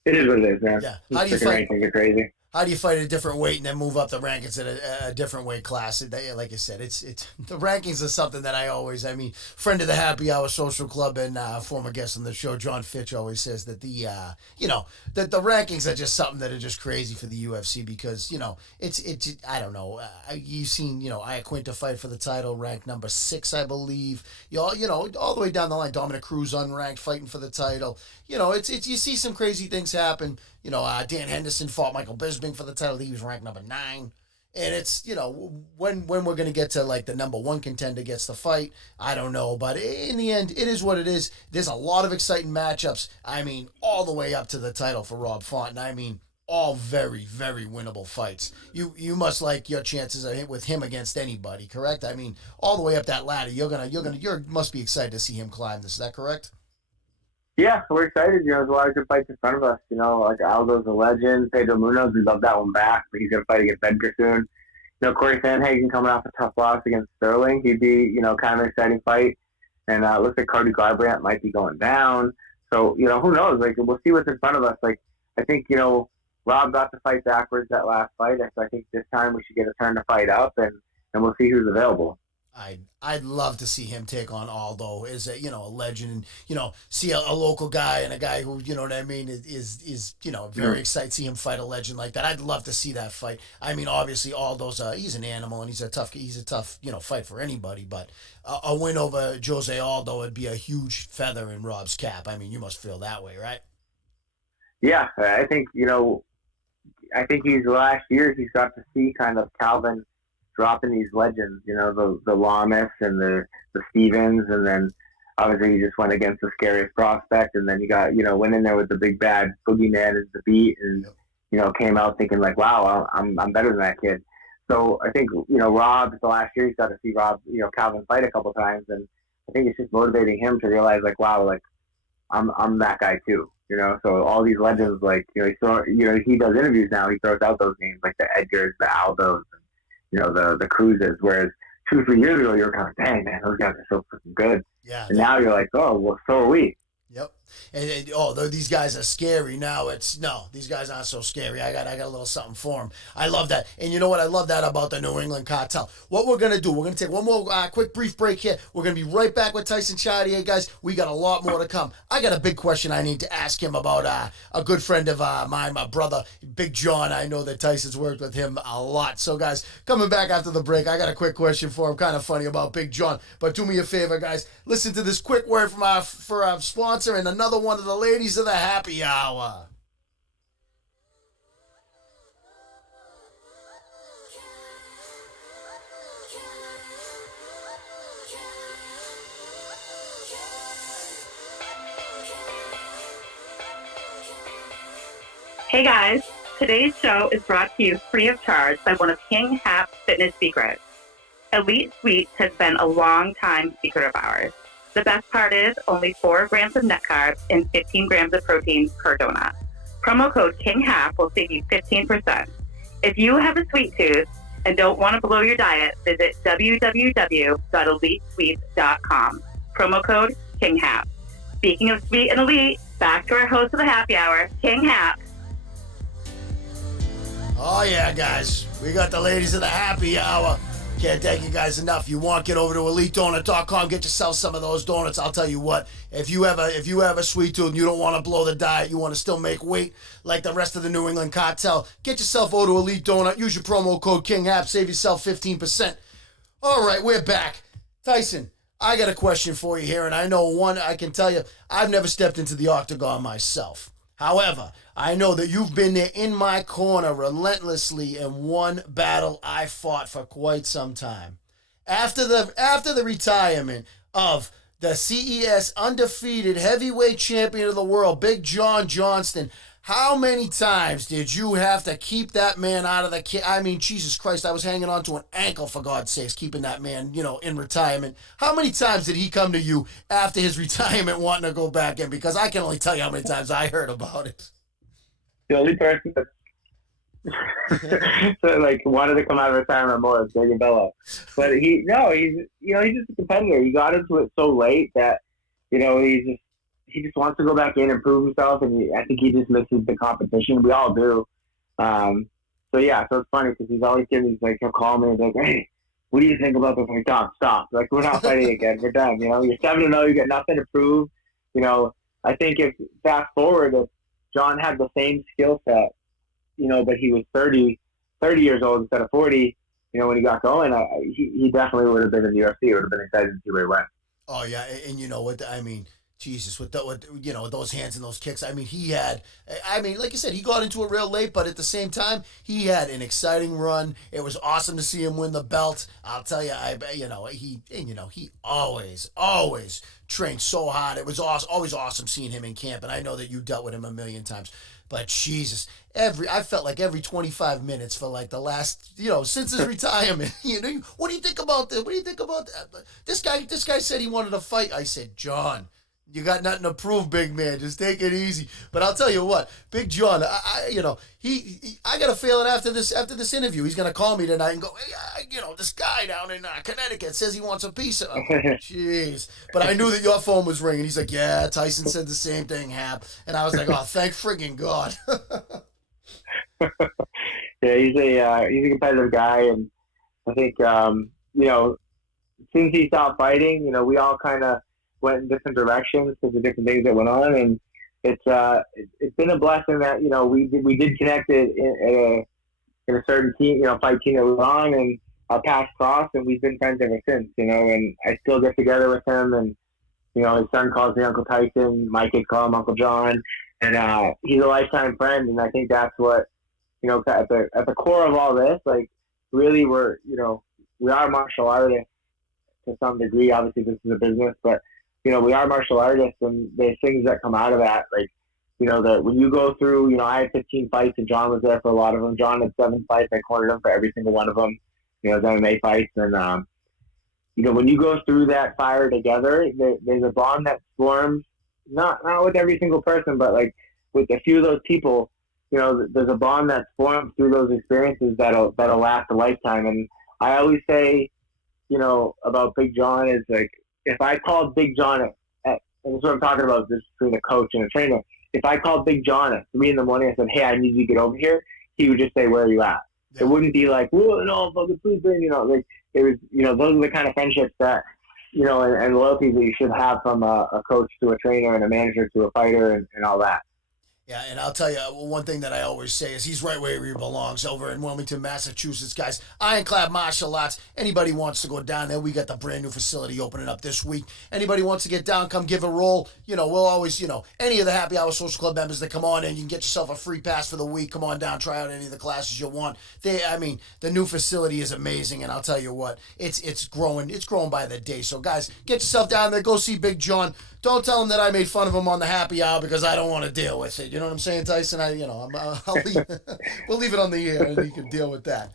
it is what it is, man. Yeah. These How do you freaking fight? rankings are crazy. How do you fight at a different weight and then move up the rankings at a different weight class? Like I said, it's the rankings are something that friend of the Happy Hour Social Club and former guest on the show, John Fitch, always says that that the rankings are just something that are just crazy for the UFC because it's I don't know. You've seen Iaquinta fight for the title, ranked number 6, I believe. All the way down the line, Dominic Cruz unranked fighting for the title. It's you see some crazy things happen. Dan Henderson fought Michael Bisping for the title. He was ranked number 9. And it's, when we're going to get to, like, the number 1 contender gets the fight, I don't know. But in the end, it is what it is. There's a lot of exciting matchups. All the way up to the title for Rob Font. And all very, very winnable fights. You must like your chances with him against anybody, correct? All the way up that ladder. You must be excited to see him climb this. Is that correct? Yeah, we're excited. There's a lot of good fights in front of us. Like Aldo's a legend. Pedro Munoz, we love that one back, but he's going to fight against Edgar soon. Corey Sandhagen coming off a tough loss against Sterling. He'd be, kind of an exciting fight. And it looks like Cody Garbrandt might be going down. So, who knows? Like, we'll see what's in front of us. Like, I think, Rob got to fight backwards that last fight. So I think this time we should get a turn to fight up, and we'll see who's available. I'd love to see him take on Aldo as a legend, and see a local guy and a guy who is very excited to see him fight a legend like that. I'd love to see that fight. Obviously Aldo's he's an animal and he's a tough fight for anybody, but a win over Jose Aldo would be a huge feather in Rob's cap. You must feel that way, right? Yeah, I think he's last year he's got to see kind of Calvin dropping these legends, the Lamas and the Stevens, and then obviously you just went against the scariest prospect, and then you got, went in there with the big bad boogeyman as the beat, and came out thinking like, wow, I'm better than that kid. So I think Rob, the last year he's got to see Rob Calvin fight a couple times, and I think it's just motivating him to realize like, wow, like I'm that guy too. So all these legends, like, he does interviews now. He throws out those names like the Edgars, the Aldos, and, the Cruzes. Whereas 2-3 years ago, you were kind of like, dang, man, those guys are so freaking good. Yeah. And now you're like, oh, well, so are we. Yep. And though these guys are scary now, these guys aren't so scary. I got a little something for them. I love that. And you know what? I love that about the New England Cartel. What we're going to do, we're going to take one more quick brief break here. We're going to be right back with Tyson Chartier, guys. We got a lot more to come. I got a big question I need to ask him about a good friend of mine, my brother, Big John. I know that Tyson's worked with him a lot. So, guys, coming back after the break, I got a quick question for him. Kind of funny about Big John. But do me a favor, guys. Listen to this quick word from our sponsor and another one of the ladies of the happy hour. Hey guys, today's show is brought to you free of charge by one of King Hap's fitness secrets. Elite Sweets has been a long time secret of ours. The best part is only 4 grams of net carbs and 15 grams of protein per donut. Promo code KingHap will save you 15%. If you have a sweet tooth and don't want to blow your diet, visit www.elitesweets.com. Promo code KingHap. Speaking of sweet and elite, back to our host of the happy hour, King Hap. Oh, yeah, guys. We got the ladies of the happy hour. Can't thank you guys enough. You want, get over to EliteDonut.com. Get yourself some of those donuts. I'll tell you what. If you have a sweet tooth and you don't want to blow the diet, you want to still make weight like the rest of the New England Cartel, get yourself over to Elite Donut. Use your promo code KingHap. Save yourself 15%. All right, we're back. Tyson, I got a question for you here, and I know one, I can tell you, I've never stepped into the octagon myself. However, I know that you've been there in my corner relentlessly in one battle I fought for quite some time. After the retirement of the CES undefeated heavyweight champion of the world, Big John Johnston, how many times did you have to keep that man out of the I mean, Jesus Christ, I was hanging on to an ankle, for God's sakes, keeping that man, in retirement. How many times did he come to you after his retirement wanting to go back in? Because I can only tell you how many times I heard about it. The only person that wanted to come out of retirement more is Big Bello. But he's just a competitor. He got into it so late that, he just wants to go back in and prove himself, and I think he just misses the competition. We all do. So it's funny because he's always giving these, he'll call me and be like, hey, what do you think about this? Like, stop. Like, we're not fighting again. We're done. You're 7-0. You got nothing to prove. I think if fast forward, if John had the same skill set, but he was 30 years old instead of 40, when he got going, he definitely would have been in the UFC. It would have been exciting to see where he went. Oh, yeah. And you know what? I mean, Jesus, with those hands and those kicks, like I said, he got into it real late, but at the same time, he had an exciting run. It was awesome to see him win the belt. I'll tell you, he always trained so hard. It was always awesome seeing him in camp, and I know that you dealt with him a million times. But Jesus, I felt like every 25 minutes for like the last, since his retirement. What do you think about that? What do you think about that? This guy said he wanted to fight. I said, John, you got nothing to prove, big man. Just take it easy. But I'll tell you what, Big John, I got a feeling after this interview, he's gonna call me tonight and go, hey, this guy down in Connecticut says he wants a piece of. Jeez. But I knew that your phone was ringing. He's like, yeah, Tyson said the same thing, Hap. And I was like, oh, thank friggin' God. Yeah, he's a competitive guy, and I think since he stopped fighting, we all kind of went in different directions because of different things that went on, and it's been a blessing that we did connect it in a certain team, fight team that we were on, and our paths crossed, and we've been friends ever since. And I still get together with him, and his son calls me Uncle Tyson, my kids call him Uncle John, and he's a lifetime friend, and I think that's what at the core of all this, like really we are martial artists to some degree. Obviously, this is a business, but we are martial artists, and there's things that come out of that. Like, that when you go through, I had 15 fights, and John was there for a lot of them. John had 7 fights. I cornered him for every single one of them, his MMA fights. And, when you go through that fire together, there's a bond that forms, not with every single person, but like with a few of those people, there's a bond that's formed through those experiences that'll last a lifetime. And I always say, about Big John is like, if I called Big John and this is what I'm talking about, this between a coach and a trainer. If I called Big John at 3 a.m. and said, "Hey, I need you to get over here," he would just say, "Where are you at?" Yeah. It wouldn't be like, "Whoa, no, fucking please bring," like it was, those are the kind of friendships that, and loyalties that you should have from a coach to a trainer and a manager to a fighter and all that. Yeah, and I'll tell you, one thing that I always say is he's right where he belongs, over in Wilmington, Massachusetts, guys. Ironclad Martial Arts. Anybody wants to go down there, we got the brand new facility opening up this week. Anybody wants to get down, come give a roll. We'll always, any of the Happy Hour Social Club members that come on in, you can get yourself a free pass for the week. Come on down, try out any of the classes you want. The new facility is amazing, and I'll tell you what, it's growing by the day. So, guys, get yourself down there, go see Big John. Don't tell him that I made fun of him on the Happy Hour because I don't want to deal with it. You know what I'm saying, Tyson? We'll leave it on the air and you can deal with that.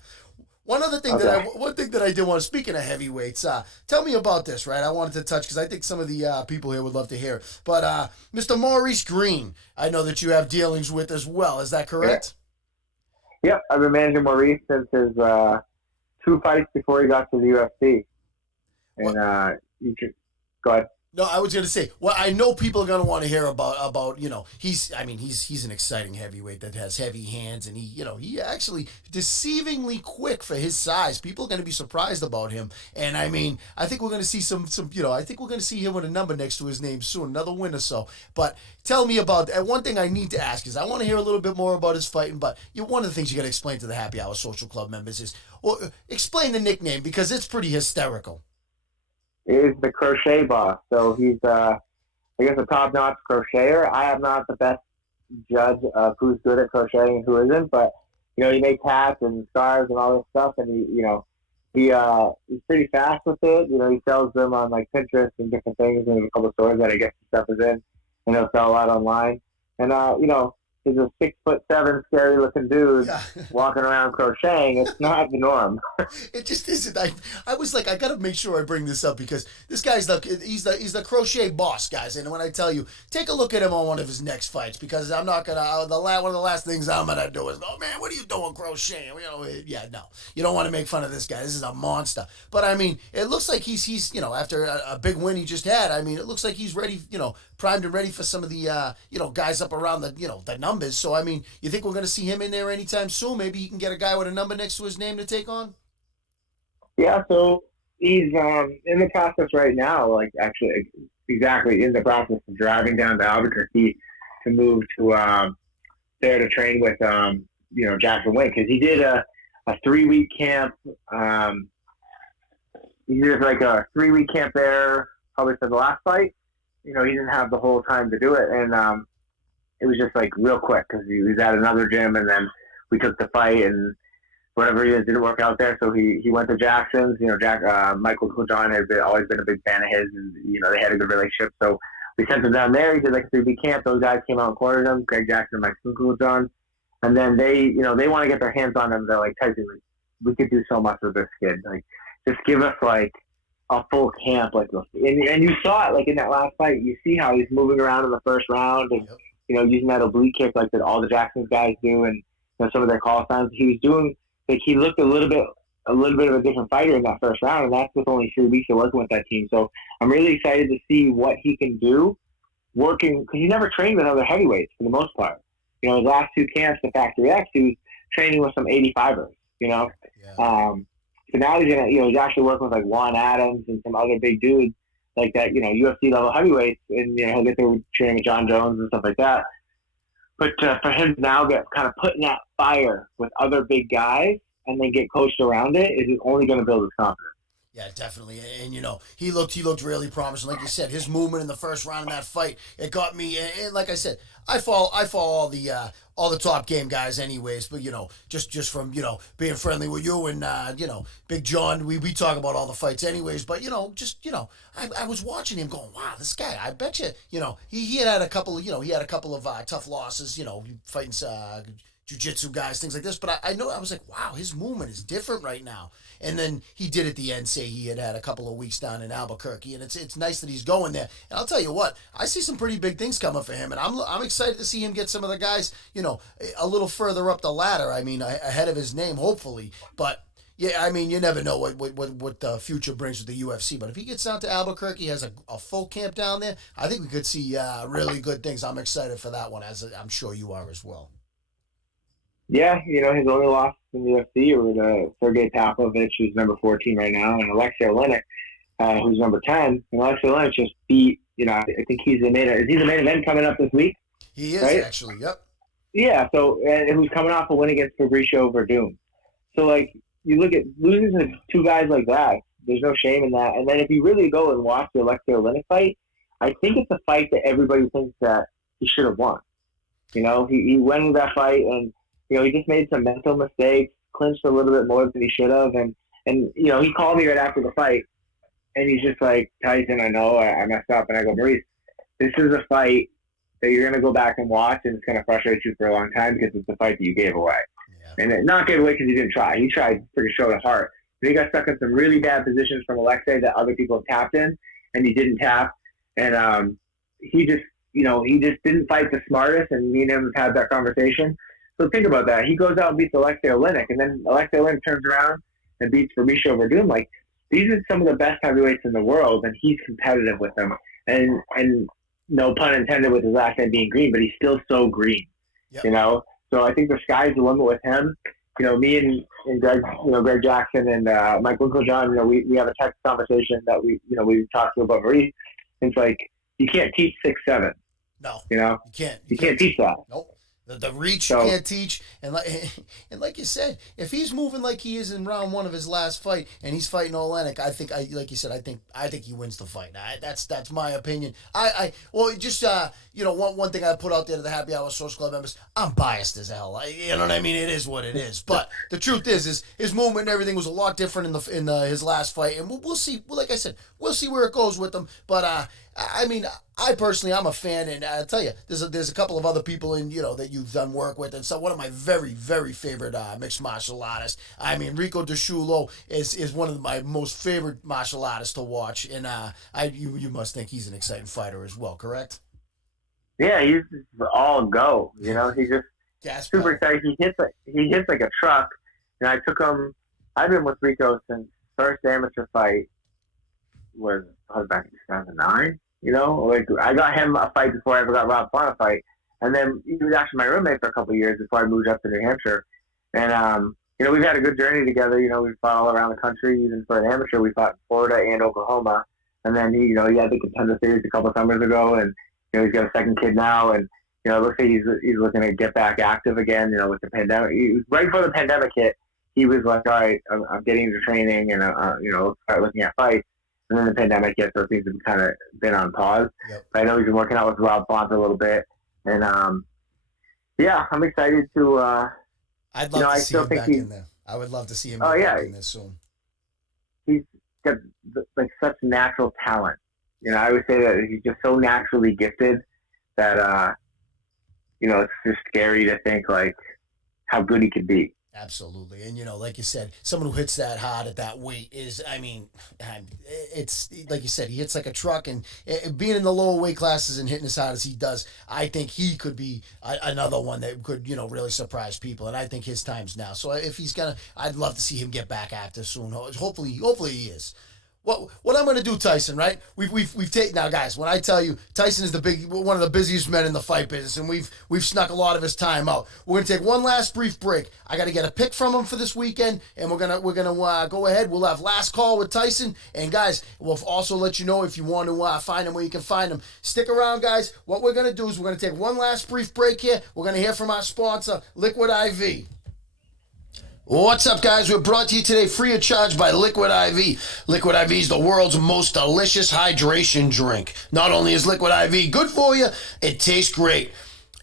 One thing that I did want to, speaking of heavyweights, tell me about this, right? I wanted to touch because I think some of the people here would love to hear. But Mr. Maurice Green, I know that you have dealings with as well. Is that correct? Yep, I've been managing Maurice since his 2 fights before he got to the UFC. And you can go ahead. No, I was going to say, well, I know people are going to want to hear about he's an exciting heavyweight that has heavy hands, and he actually deceivingly quick for his size. People are going to be surprised about him, and I think we're going to see some I think we're going to see him with a number next to his name soon, another win or so. But tell me about one thing I need to ask is I want to hear a little bit more about his fighting, but one of the things you got to explain to the Happy Hour Social Club members is, explain the nickname because it's pretty hysterical. Is the Crochet Boss. So he's, I guess, a top-notch crocheter. I am not the best judge of who's good at crocheting and who isn't, but, he makes hats and scarves and all this stuff, and he's pretty fast with it. He sells them on, like, Pinterest and different things, and there's a couple of stores that I guess the stuff is in, and he'll sell a lot online. And, he's a 6'7" scary looking dude walking around crocheting. It's not the norm. It just isn't. I was like, I got to make sure I bring this up because this guy's he's the Crochet Boss, guys. And when I tell you, take a look at him on one of his next fights because I'm not gonna. One of the last things I'm gonna do is, "Oh man, what are you doing crocheting?" No, you don't want to make fun of this guy. This is a monster. But it looks like he's after a big win he just had. It looks like he's ready. Primed and ready for some of the guys up around the numbers. So, you think we're going to see him in there anytime soon? Maybe he can get a guy with a number next to his name to take on? Yeah, so he's in the process right now, like actually exactly in the process of driving down to Albuquerque to move to there to train with, Jackson Wink. Because he did a 3-week camp. He did like a 3-week camp there probably for the last fight. He didn't have the whole time to do it. And, it was just like real quick because he was at another gym and then we took the fight and whatever it is didn't work out there. So he went to Jackson's. Michael John had always been a big fan of his, and they had a good relationship. So we sent him down there. He did like a 3-week camp. Those guys came out and cornered him. Greg Jackson and Michael John, and then they want to get their hands on him. They're like, Tyson, we could do so much with this kid. Like, just give us like a full camp, like, and you saw it like in that last fight. You see how he's moving around in the first round and. Using that oblique kick like that all the Jackson's guys do, and some of their call signs. He was doing like he looked a little bit of a different fighter in that first round, and that's with only 3 weeks of working with that team. So I'm really excited to see what he can do working because he never trained with other heavyweights for the most part. His last 2 camps, the Factory X, he was training with some 85ers. Yeah. So now he's he's actually working with like Juan Adams and some other big dudes. Like that, UFC level heavyweights, and he'll get there training with John Jones and stuff like that. But for him to now get kind of put in that fire with other big guys and then get coached around it is only going to build his confidence. Yeah, definitely. And he looked really promising. Like you said, his movement in the first round in that fight, it got me. And like I said, I follow all the top game guys anyways, but just from being friendly with you and Big John, we talk about all the fights anyways, but I was watching him going, wow, this guy, I bet he had a couple of tough losses, fighting jiu-jitsu guys, things like this, but I was like, wow, his movement is different right now. And then he did at the end say he had a couple of weeks down in Albuquerque, and it's nice that he's going there. And I'll tell you what, I see some pretty big things coming for him, and I'm excited to see him get some of the guys, a little further up the ladder. I mean, ahead of his name, hopefully. But yeah, I mean, you never know what the future brings with the UFC. But if he gets down to Albuquerque, has a full camp down there, I think we could see really good things. I'm excited for that one, as I'm sure you are as well. Yeah, his only loss in the UFC were Sergey Pavlovich, who's number 14 right now, and Alexei Oleinik, who's number 10. And Alexei Oleinik just beat, I think he's the main event coming up this week? He is, right? Actually, yep. Yeah, so who's coming off a win against Fabricio Verdum. So, like, you look at losing to two guys like that, there's no shame in that. And then if you really go and watch the Alexei Oleinik fight, I think it's a fight that everybody thinks that he should have won. He went into that fight and, he just made some mental mistakes, clinched a little bit more than he should have. And he called me right after the fight, and he's just like, Tyson, I know I messed up. And I go, Maurice, this is a fight that you're going to go back and watch, and it's going to frustrate you for a long time because it's a fight that you gave away. Yeah. And not gave away because he didn't try. He tried freaking show to heart. But he got stuck in some really bad positions from Alexei that other people have tapped in, and he didn't tap. And he just didn't fight the smartest, and me and him have had that conversation. So think about that. He goes out and beats Alexei Oleinik, and then Alexei Oleinik turns around and beats Fabricio Verdum. Like, these are some of the best heavyweights in the world, and he's competitive with them. And no pun intended with his last name being Green, but he's still so green. Yep. So I think the sky's the limit with him. Me and Greg, Greg Jackson and Mike Winklejohn, we have a text conversation that we talked to about Maurice. It's like, you can't teach 6'7". No. You can't. You can't teach that. Nope. The reach you can't teach, and like you said, if he's moving like he is in round one of his last fight, and he's fighting Oleinik, I think he wins the fight. That's my opinion. One thing I put out there to the Happy Hour Social Club members, I'm biased as hell. You know what I mean? It is what it is. But the truth is his movement and everything was a lot different in his last fight, and we'll see. Like I said, we'll see where it goes with him. But I personally, I'm a fan, and I'll tell you, there's a couple of other people that you've done work with, and so one of my very, very favorite mixed martial artists. I mean, Rico DeSciullo is one of my most favorite martial artists to watch, and you must think he's an exciting fighter as well, correct? Yeah, he's all go. He's just super excited. He hits like a truck, and I took him. I've been with Rico since first amateur fight was back in 2009. I got him a fight before I ever got Rob Font a fight. And then he was actually my roommate for a couple of years before I moved up to New Hampshire. And, we've had a good journey together. We fought all around the country. Even for an amateur, we fought in Florida and Oklahoma. And then he had the contender series a couple of summers ago. And, he's got a second kid now. And, it looks like he's looking to get back active again, with the pandemic. Right before the pandemic hit, he was like, all right, I'm getting into training and, start looking at fights. And then the pandemic hit, so things have kind of been on pause. Yep. But I know he's been working out with Rob Font a little bit. And, I'm excited to I'd love to see him back in there. I would love to see him back in there soon. He's got, such natural talent. I would say that he's just so naturally gifted that, it's just scary to think, how good he could be. Absolutely. And, like you said, someone who hits that hard at that weight is, it's like you said, he hits like a truck, and being in the lower weight classes and hitting as hard as he does, I think he could be another one that could, really surprise people. And I think his time's now. So if he's I'd love to see him get back active soon. Hopefully he is. What I'm going to do, Tyson, right? We've taken now, guys. When I tell you Tyson is one of the busiest men in the fight business, and we've snuck a lot of his time out. We're going to take one last brief break. I got to get a pick from him for this weekend, and we're gonna go ahead. We'll have last call with Tyson, and guys, we'll also let you know if you want to find him where you can find him. Stick around, guys. What we're going to do is we're going to take one last brief break here. We're going to hear from our sponsor, Liquid IV. What's up, guys? We're brought to you today free of charge by Liquid IV. Liquid IV is the world's most delicious hydration drink. Not only is Liquid IV good for you, it tastes great.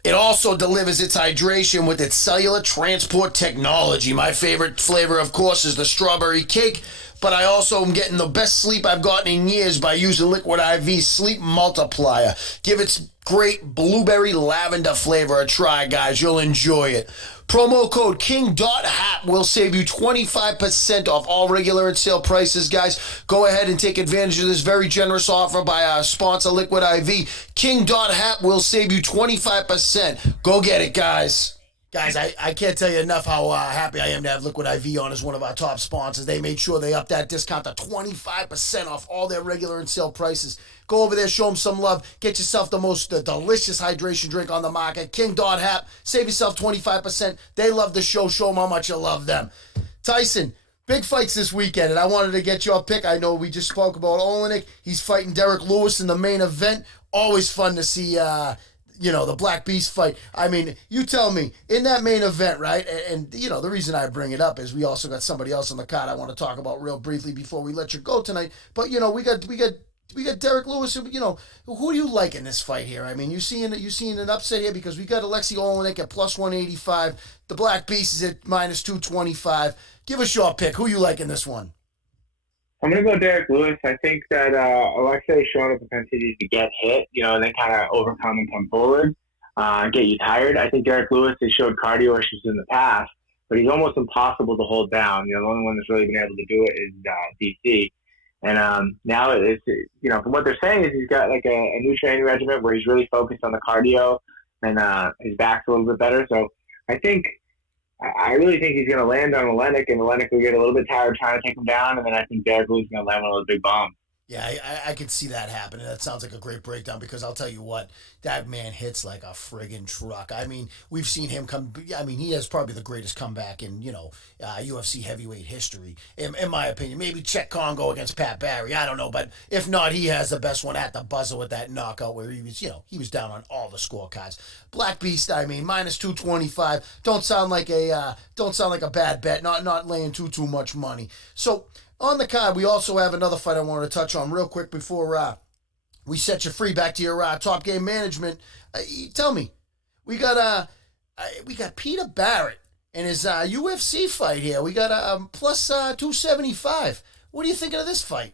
It also delivers its hydration with its cellular transport technology. My favorite flavor, of course, is the strawberry cake, but I also am getting the best sleep I've gotten in years by using Liquid IV Sleep Multiplier. Give its great blueberry lavender flavor a try, guys. You'll enjoy it. Promo code KING.HAP will save you 25% off all regular and sale prices, guys. Go ahead and take advantage of this very generous offer by our sponsor, Liquid IV. KING.HAP will save you 25%. Go get it, guys. Guys, I can't tell you enough how happy I am to have Liquid IV on as one of our top sponsors. They made sure they upped that discount to 25% off all their regular and sale prices. Go over there, show them some love. Get yourself the most delicious hydration drink on the market. King.Hap. Save yourself 25%. They love the show. Show them how much you love them. Tyson, big fights this weekend, and I wanted to get your pick. I know we just spoke about Olenek. He's fighting Derek Lewis in the main event. Always fun to see the Black Beast fight. I mean, you tell me, in that main event, right? And the reason I bring it up is we also got somebody else on the card I want to talk about real briefly before we let you go tonight. But, we got Derek Lewis. Who do you like in this fight here? I mean, you seeing an upset here because we got Alexei Olenek at plus 185. The Black Beast is at minus 225. Give us your pick. Who you like in this one? I'm going to go Derek Lewis. I think that Alexei has shown a propensity to get hit, and then kind of overcome and come forward and get you tired. I think Derek Lewis has showed cardio issues in the past, but he's almost impossible to hold down. The only one that's really been able to do it is DC. And now it's, from what they're saying is he's got like a new training regimen where he's really focused on the cardio and his back's a little bit better. So I really think he's going to land on Olenek, and Olenek will get a little bit tired trying to take him down, and then I think Derek Lewis is going to land one of those big bombs. Yeah, I could see that happening. That sounds like a great breakdown because I'll tell you what, that man hits like a friggin' truck. I mean, we've seen him come. I mean, he has probably the greatest comeback in, UFC heavyweight history, in my opinion. Maybe Czech Congo against Pat Barry. I don't know. But if not, he has the best one at the buzzer with that knockout where he was down on all the scorecards. Black Beast, I mean, minus 225. Don't sound like a bad bet. Not laying too much money. So, on the card, we also have another fight I wanted to touch on real quick before we set you free back to your top game management. Tell me, we got Peter Barrett and his UFC fight here. We got a plus 275. What are you thinking of this fight?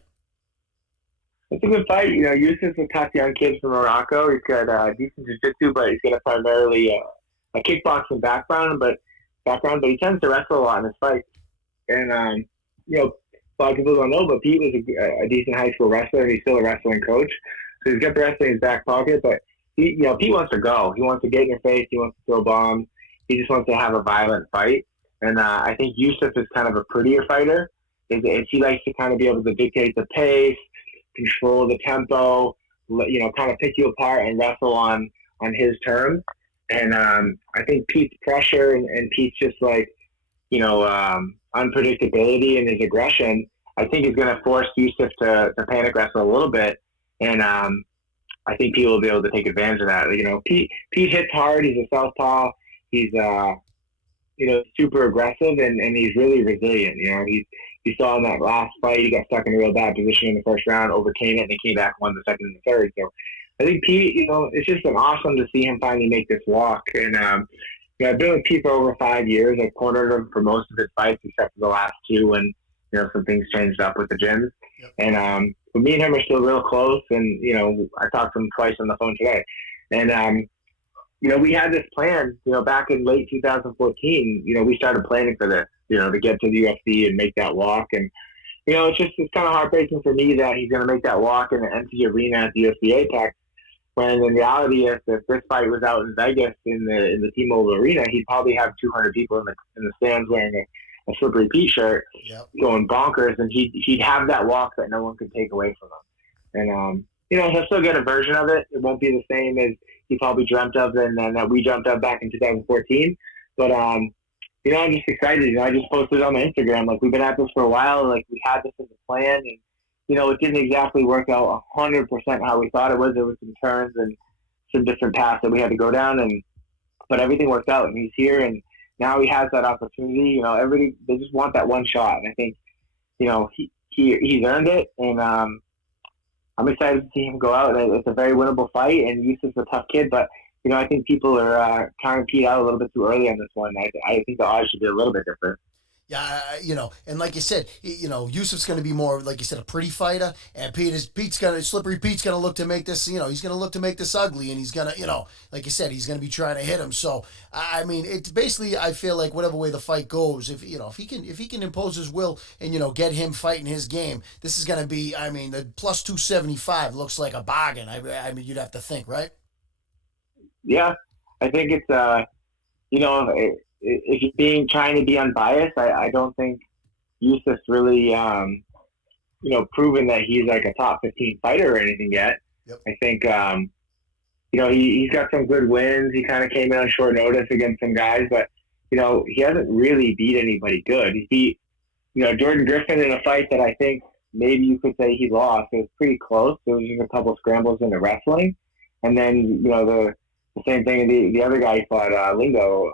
It's a good fight. Yusuf is a tough young kid from Morocco. He's got decent jiu-jitsu, but he's got a primarily a kickboxing background, but he tends to wrestle a lot in his fights. And a lot of people don't know, but Pete was a decent high school wrestler, and he's still a wrestling coach. So he's got the wrestling in his back pocket, but Pete wants to go. He wants to get in your face. He wants to throw bombs. He just wants to have a violent fight. And I think Yusuf is kind of a prettier fighter. He likes to kind of be able to dictate the pace, control the tempo, kind of pick you apart and wrestle on his terms. And I think Pete's pressure and Pete's just like, unpredictability and his aggression, I think is going to force Yusuf to panic wrestle a little bit. And I think Pete will be able to take advantage of that. Pete hits hard. He's a southpaw. He's, super aggressive and he's really resilient. You saw in that last fight, he got stuck in a real bad position in the first round, overcame it, and he came back, won the second and the third. So I think Pete, it's just been awesome to see him finally make this walk. And, I've been with Pete for over 5 years. I've cornered him for most of his fights except for the last two when, some things changed up with the gyms. Yep. And me and him are still real close. And, I talked to him twice on the phone today. And, we had this plan, back in late 2014, we started planning for this, to get to the UFC and make that walk. And, it's kind of heartbreaking for me that he's going to make that walk in the empty arena at the UFC Apex. When in reality, if this fight was out in Vegas in the T-Mobile Arena, he'd probably have 200 people in the stands wearing a Slippery Pete shirt, yep, going bonkers, and he'd have that walk that no one could take away from him. And he'll still get a version of it. It won't be the same as he probably dreamt of and that we dreamt of back in 2014. But I'm just excited. I just posted on my Instagram, like, we've been at this for a while, like we had this as a plan, and it didn't exactly work out 100% how we thought it was. There were some turns and some different paths that we had to go down, but everything worked out, and he's here, and now he has that opportunity. You know, everybody, they just want that one shot. And I think, you know, he's earned it. And I'm excited to see him go out. It's a very winnable fight, and Yusuf's a tough kid, but, you know, I think people are counting Pete out a little bit too early on this one. I think the odds should be a little bit different. Yeah, you know, and like you said, you know, Yusuf's going to be more, like you said, a pretty fighter, and Slippery Pete's going to look to make this, you know, he's going to look to make this ugly, and he's going to, you know, like you said, he's going to be trying to hit him. So, I mean, it's basically, I feel like whatever way the fight goes, if he can impose his will and, you know, get him fighting his game, this is going to be, I mean, the plus 275 looks like a bargain. I mean, you'd have to think, right? Yeah, I think it's, you know, if you're trying to be unbiased, I don't think Yusuf's really, you know, proven that he's like a top 15 fighter or anything yet. Yep. I think, you know, he's got some good wins. He kind of came in on short notice against some guys, but, you know, he hasn't really beat anybody good. He beat, you know, Jordan Griffin in a fight that I think maybe you could say he lost. It was pretty close. There was just a couple of scrambles in the wrestling. And then, you know, the same thing, the other guy he fought, Lingo,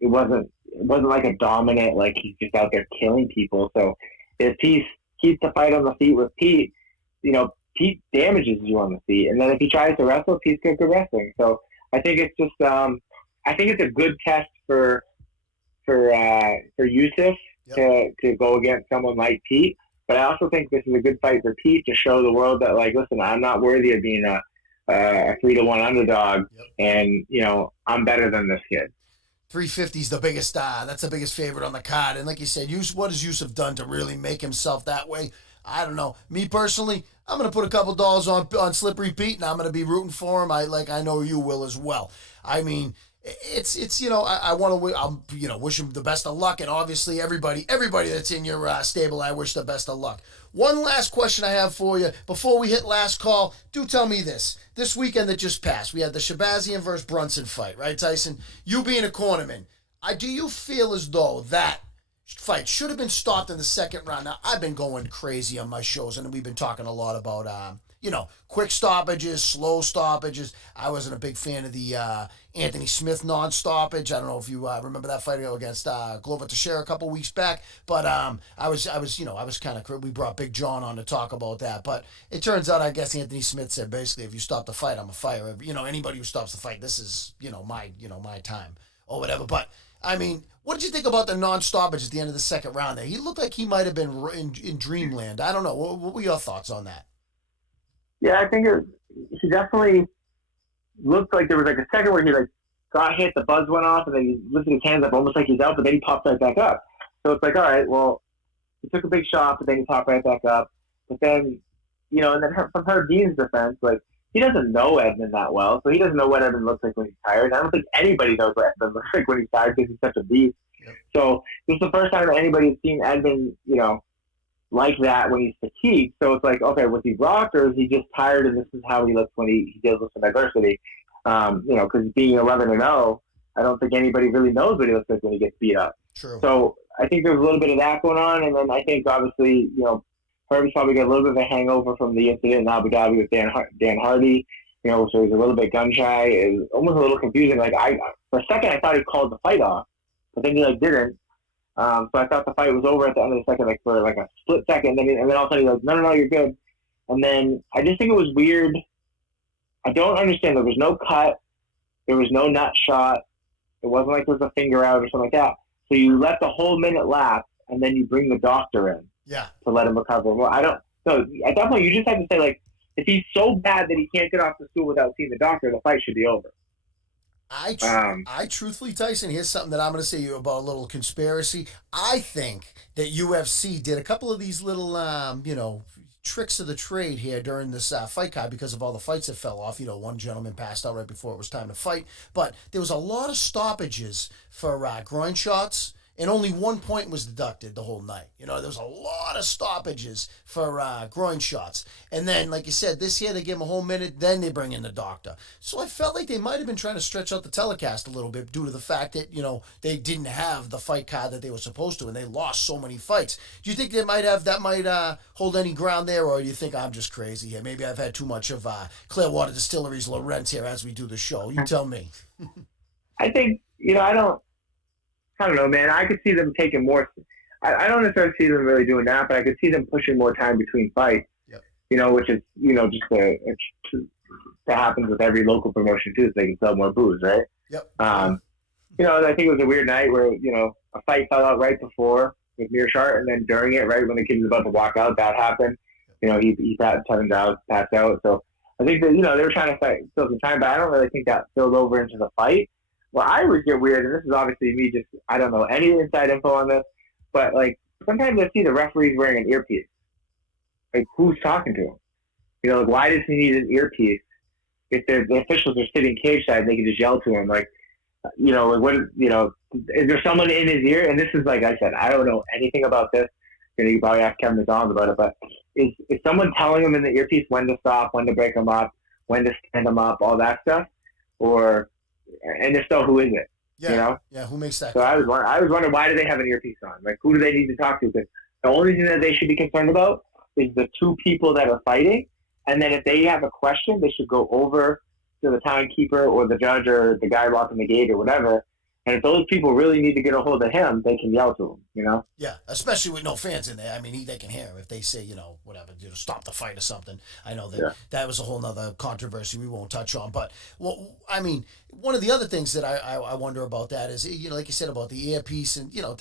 it wasn't like a dominant, like he's just out there killing people. So if he keeps the fight on the feet with Pete, you know, Pete damages you on the feet. And then if he tries to wrestle, Pete's good for wrestling. So I think it's just, I think it's a good test for Yusuf to go against someone like Pete. But I also think this is a good fight for Pete to show the world that, like, listen, I'm not worthy of being a 3-1 underdog. Yep. And, you know, I'm better than this kid. 350 is the biggest, that's the biggest favorite on the card. And like you said, what has Yusuf done to really make himself that way? I don't know. Me personally, I'm going to put a couple dollars on Slippery Pete, and I'm going to be rooting for him. I know you will as well. I mean, it's you know, I want to, you know, wish him the best of luck, and obviously everybody that's in your stable, I wish the best of luck. One last question I have for you before we hit last call. Do tell me this. This weekend that just passed, we had the Shabazian versus Brunson fight, right, Tyson? You being a cornerman, do you feel as though that fight should have been stopped in the second round? Now, I've been going crazy on my shows, and we've been talking a lot about, you know, quick stoppages, slow stoppages. I wasn't a big fan of the Anthony Smith non-stoppage. I don't know if you remember that fight against Glover Teixeira a couple weeks back, but I was kind of, we brought Big John on to talk about that. But it turns out, I guess Anthony Smith said basically, if you stop the fight, I'm a fire. You know, anybody who stops the fight, this is, my time or whatever. But I mean, what did you think about the non-stoppage at the end of the second round there? He looked like he might have been in dreamland. I don't know. What were your thoughts on that? Yeah, I think he definitely looked like there was like a second where he like got hit, the buzz went off, and then he lifted his hands up almost like he's out, but then he popped right back up. So it's like, all right, well, he took a big shot, but then he popped right back up. But then, you know, and then from Herb Dean's defense, like, he doesn't know Edmund that well, so he doesn't know what Edmund looks like when he's tired. I don't think anybody knows what Edmund looks like when he's tired because he's such a beast. Yep. So this is the first time that anybody's seen Edmund, you know, like that when he's fatigued. So it's like, okay, was he rocked or is he just tired and this is how he looks when he deals with some adversity? You know, because being 11-0, I don't think anybody really knows what he looks like when he gets beat up. True. So I think there's a little bit of that going on. And then I think, obviously, you know, Herb's probably got a little bit of a hangover from the incident in Abu Dhabi with Dan Hardy, you know, so he's a little bit gun-shy. It was almost a little confusing. Like, for a second, I thought he called the fight off, but then he, like, didn't. So I thought the fight was over at the end of the second, like for like a split second, and then all of a sudden he's like, no, you're good. And then I just think it was weird. I don't understand. There was no cut. There was no nut shot. It wasn't like there was a finger out or something like that. So you let the whole minute lapse, and then you bring the doctor in to let him recover. Well, I don't know. At that point, you just have to say, like, if he's so bad that he can't get off the stool without seeing the doctor, the fight should be over. I truthfully, Tyson, here's something that I'm going to say to you about a little conspiracy. I think that UFC did a couple of these little, you know, tricks of the trade here during this fight card because of all the fights that fell off. You know, one gentleman passed out right before it was time to fight. But there was a lot of stoppages for groin shots, and only 1 point was deducted the whole night. You know, there was a lot of stoppages for groin shots. And then, like you said, this year they give him a whole minute, then they bring in the doctor. So I felt like they might have been trying to stretch out the telecast a little bit due to the fact that, you know, they didn't have the fight card that they were supposed to, and they lost so many fights. Do you think that might hold any ground there, or do you think I'm just crazy here? Maybe I've had too much of Clearwater Distillery's Lorenz here as we do the show. You tell me. I think, you know, I don't know, man. I could see them taking more. I don't necessarily see them really doing that, but I could see them pushing more time between fights. Yep. You know, which is, you know, just that happens with every local promotion too, so they can sell more booze, right? Yep. You know, I think it was a weird night where, you know, a fight fell out right before with Mearshart, and then during it, right when the kid was about to walk out, that happened. You know, he turned out, passed out. So I think that, you know, they were trying to fight still some time, but I don't really think that spilled over into the fight. Well, I would get weird, and this is obviously me just, I don't know any inside info on this, but, like, sometimes I see the referees wearing an earpiece. Like, who's talking to him? You know, like, why does he need an earpiece? If the officials are sitting cage side, they can just yell to him, like, you know, like, what, you know, is there someone in his ear? And this is, like I said, I don't know anything about this. You know, you can probably ask Kevin McDonald about it, but is someone telling him in the earpiece when to stop, when to break him up, when to stand him up, all that stuff? Or, and if so, who is it? Yeah. You know? Yeah. Who makes that? So I was wondering, why do they have an earpiece on? Like, who do they need to talk to? Because the only thing that they should be concerned about is the two people that are fighting. And then if they have a question, they should go over to the timekeeper or the judge or the guy locking the gate or whatever. And if those people really need to get a hold of him, they can yell to him, you know? Yeah, especially with no fans in there. I mean, they can hear if they say, you know, whatever, you know, stop the fight or something. I know that that was a whole nother controversy we won't touch on. But, well, I mean, one of the other things that I wonder about that is, you know, like you said about the earpiece and, you know,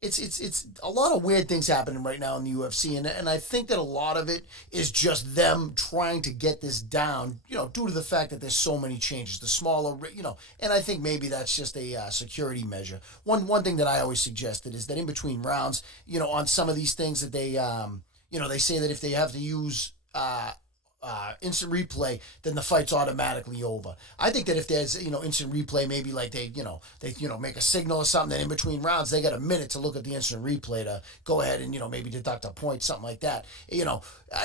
it's a lot of weird things happening right now in the UFC. And I think that a lot of it is just them trying to get this down, you know, due to the fact that there's so many changes, the smaller, you know, and I think maybe that's just a security measure. One thing that I always suggested is that in between rounds, you know, on some of these things that they, you know, they say that if they have to use instant replay, then the fight's automatically over. I think that if there's, you know, instant replay, maybe like they make a signal or something, that in between rounds they got a minute to look at the instant replay to go ahead and, you know, maybe deduct a point, something like that. You know,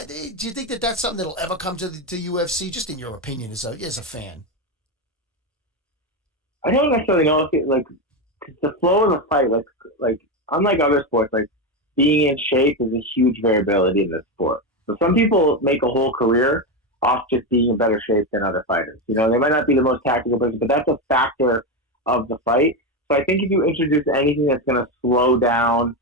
do you think that that's something that'll ever come to UFC? Just in your opinion, as a fan. I don't necessarily know if it, like, 'cause the flow of the fight, like unlike other sports, like being in shape is a huge variability in this sport. So some people make a whole career off just being in better shape than other fighters. You know, they might not be the most tactical person, but that's a factor of the fight. So I think if you introduce anything that's going to slow down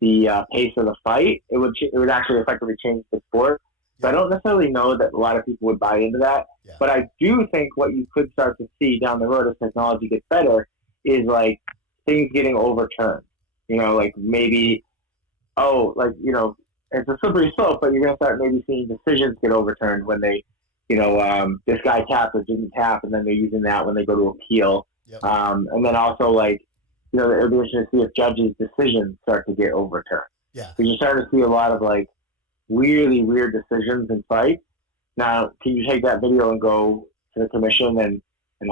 the pace of the fight, it would actually effectively change the sport. So I don't necessarily know that a lot of people would buy into that. Yeah. But I do think what you could start to see down the road as technology gets better is, like, things getting overturned. You know, like maybe, like, you know, it's a slippery slope, but you're going to start maybe seeing decisions get overturned when they, you know, this guy tapped or didn't tap, and then they're using that when they go to appeal. Yep. And then also, like, you know, it'll be interesting to see if judges' decisions start to get overturned. Yeah. Because you're starting to see a lot of, like, really weird decisions in fights. Now, can you take that video and go to the commission and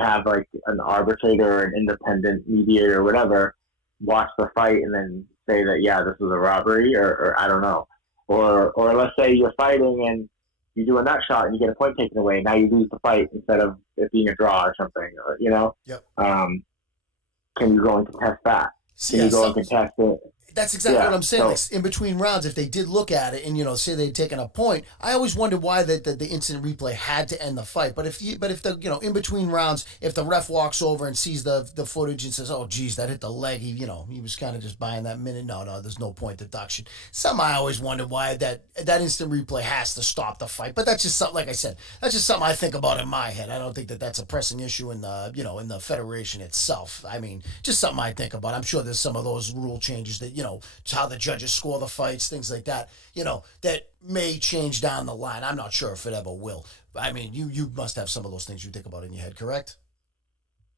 have, like, an arbitrator or an independent mediator or whatever watch the fight and then say that, yeah, this was a robbery, or I don't know. Or let's say you're fighting and you do a nut shot and you get a point taken away, and now you lose the fight instead of it being a draw or something, or, you know? Yep. Can you go and contest that? Can you go and contest it? That's exactly what I'm saying. So, Like, in between rounds, if they did look at it and, you know, say they'd taken a point, I always wondered why the instant replay had to end the fight. But if the, you know, in between rounds, if the ref walks over and sees the footage and says, oh, geez, that hit the leg, he was kind of just buying that minute. No, there's no point deduction. Something I always wondered why that instant replay has to stop the fight. But that's just something, like I said, that's just something I think about in my head. I don't think that that's a pressing issue in the, you know, in the federation itself. I mean, just something I think about. I'm sure there's some of those rule changes that, you know, how the judges score the fights, things like that, you know, that may change down the line. I'm not sure if it ever will. I mean, you must have some of those things you think about in your head, correct?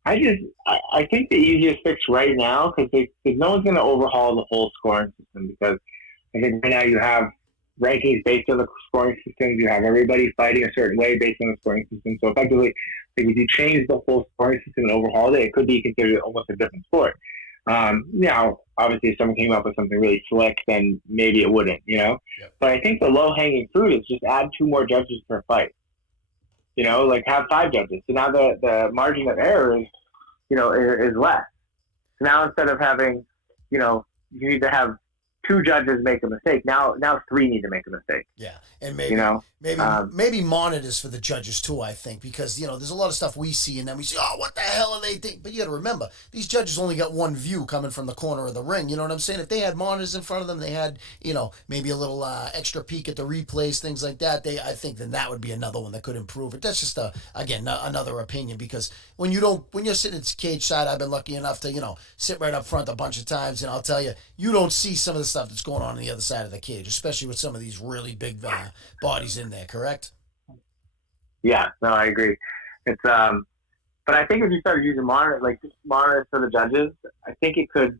I think the easiest fix right now, because no one's going to overhaul the whole scoring system, because I think right now you have rankings based on the scoring systems. You have everybody fighting a certain way based on the scoring system. So effectively, like, if you change the whole scoring system and overhaul it, it could be considered almost a different sport. Now, obviously, if someone came up with something really slick, then maybe it wouldn't, you know? Yep. But I think the low-hanging fruit is just add 2 more judges per fight. You know, like, have 5 judges. So now the margin of error is, you know, is less. So now instead of having, you know, you need to have 2 judges make a mistake. Now 3 need to make a mistake. Yeah, and maybe You know, maybe monitors for the judges too. I think because there's a lot of stuff we see and then we see, oh, what the hell are they thinking? But you got to remember, these judges only got one view coming from the corner of the ring. You know what I'm saying? If they had monitors in front of them, they had maybe a little extra peek at the replays, things like that. I think then that would be another one that could improve it. That's just another opinion because when you're sitting at cage side, I've been lucky enough to sit right up front a bunch of times, and I'll tell you, you don't see some of the stuff that's going on the other side of the cage, especially with some of these really big bodies in there, correct? Yeah, no, I agree. It's but I think if you started using monitors for the judges, I think it could.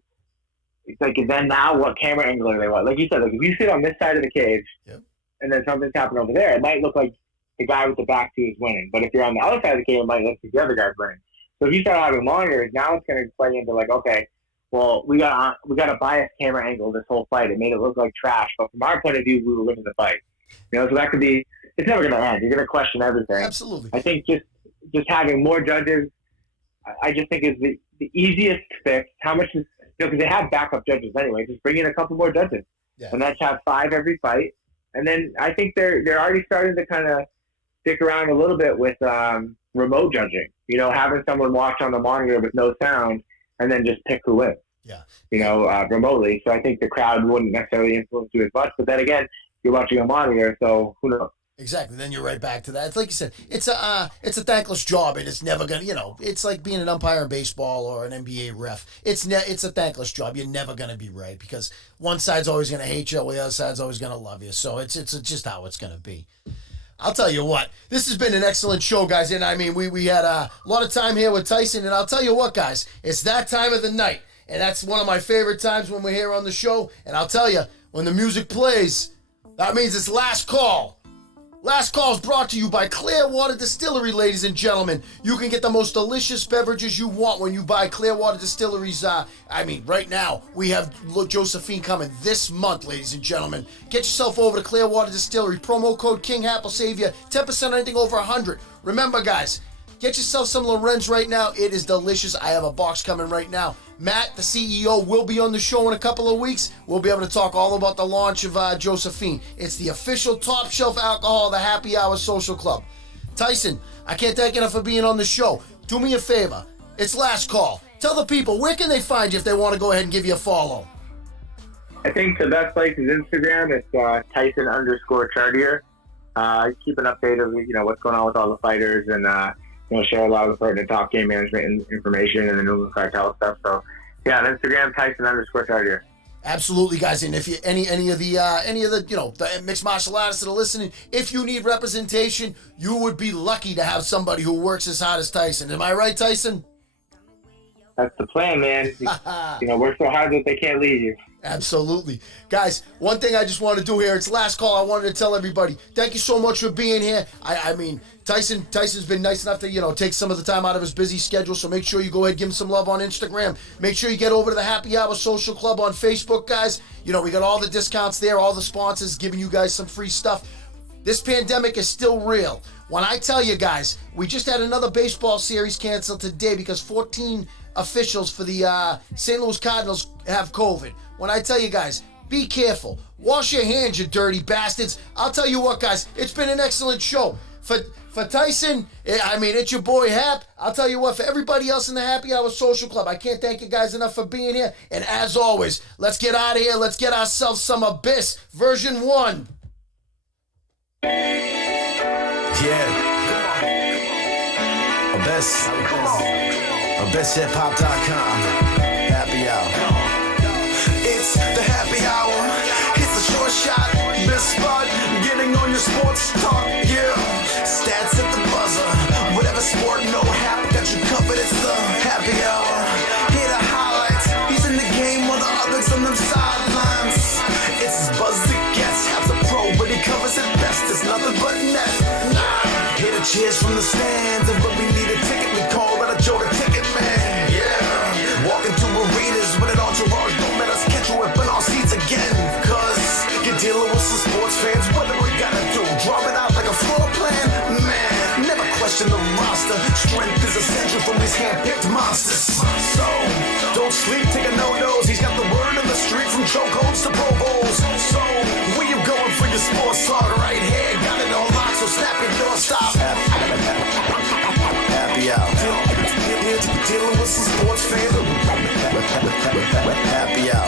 It's like then now what camera angle do they want? Like you said, like if you sit on this side of the cage, yep, and then something's happening over there, it might look like the guy with the back to is winning. But if you're on the other side of the cage, it might look like the other guy's winning. So if you start having monitors, now it's going to play into like, okay, well, we got a biased camera angle this whole fight. It made it look like trash, but from our point of view, we were winning the fight. So that could be. It's never going to end. You're going to question everything. Absolutely. I think just having more judges, I just think is the easiest fix. How much is because they have backup judges anyway. Just bring in a couple more judges, and let's have 5 every fight. And then I think they're already starting to kind of stick around a little bit with remote judging. Having someone watch on the monitor with no sound, and then just pick who wins. Yeah. Remotely. So I think the crowd wouldn't necessarily influence you as much. But then again, you're watching a monitor, so who knows? Exactly. Then you're right back to that. It's like you said, it's a thankless job, and it's never gonna. It's like being an umpire in baseball or an NBA ref. It's a thankless job. You're never gonna be right because one side's always gonna hate you, while the other side's always gonna love you. So it's just how it's gonna be. I'll tell you what, this has been an excellent show, guys. And I mean, we had a lot of time here with Tyson, and I'll tell you what, guys, it's that time of the night, and that's one of my favorite times when we're here on the show. And I'll tell you, when the music plays, that means it's last call. Last call is brought to you by Clearwater Distillery, ladies and gentlemen. You can get the most delicious beverages you want when you buy Clearwater Distillery's. Right now, we have Josephine coming this month, ladies and gentlemen. Get yourself over to Clearwater Distillery. Promo code KingHap will save you 10% on anything over 100. Remember, guys, get yourself some Lorenz right now. It is delicious. I have a box coming right now. Matt, the CEO, will be on the show in a couple of weeks. We'll be able to talk all about the launch of Josephine. It's the official top shelf alcohol of the Happy Hour Social Club. Tyson, I can't thank you enough for being on the show. Do me a favor. It's last call. Tell the people, where can they find you if they want to go ahead and give you a follow? I think the best place is Instagram. It's Tyson_Chartier. Keep an update of what's going on with all the fighters and share a lot of the pertinent top game management information and the England Cartel stuff. So yeah, on Instagram, Tyson_Chartier. Absolutely, guys. And if you any of the the mixed martial artists that are listening, if you need representation, you would be lucky to have somebody who works as hard as Tyson. Am I right, Tyson? That's the plan, man. Work so hard that they can't leave you. Absolutely. Guys, one thing I just want to do here, it's last call. I wanted to tell everybody, thank you so much for being here. I mean, Tyson's been nice enough to, take some of the time out of his busy schedule, so make sure you go ahead and give him some love on Instagram. Make sure you get over to the Happy Hour Social Club on Facebook, guys. We got all the discounts there, all the sponsors giving you guys some free stuff. This pandemic is still real. When I tell you guys, we just had another baseball series canceled today because 14 officials for the St. Louis Cardinals have COVID. When I tell you guys, be careful. Wash your hands, you dirty bastards. I'll tell you what, guys, it's been an excellent show. For Tyson, it's your boy Hap. I'll tell you what, for everybody else in the Happy Hour Social Club, I can't thank you guys enough for being here. And as always, let's get out of here. Let's get ourselves some Abyss version 1. Yeah. Abyss. AbyssHipHop.com. Happy Hour. It's the Happy Hour. It's a short shot. Best spot. Getting on your sports talk. Yeah. Stats at the buzzer. Whatever sport, no Hap. Got you covered. It's the Happy Hour. Here to highlights. He's in the game while the others on them sidelines. It's as buzz as it gets. Hap's a pro, but he covers it best. It's nothing but net. Hear the cheers from the stands. And when we need a ticket, we call that a Joe the Ticket Man. Yeah. Walking to arenas with an entourage. Don't let us catch you whipping our seats again. Cause you're dealing with some sports fans. What do we gotta do? Draw it out like a floor plan? Man, never question the roster. Strength is essential from these hand-picked monsters. So, don't sleep, take a no-dose. He's got the word on the street from chokeholds to Pro Bowls. So, where you going for your sports talk right here? Got it on lock, so snap your door, stop. Happy hour. Dealing with some sports fans. Happy hour.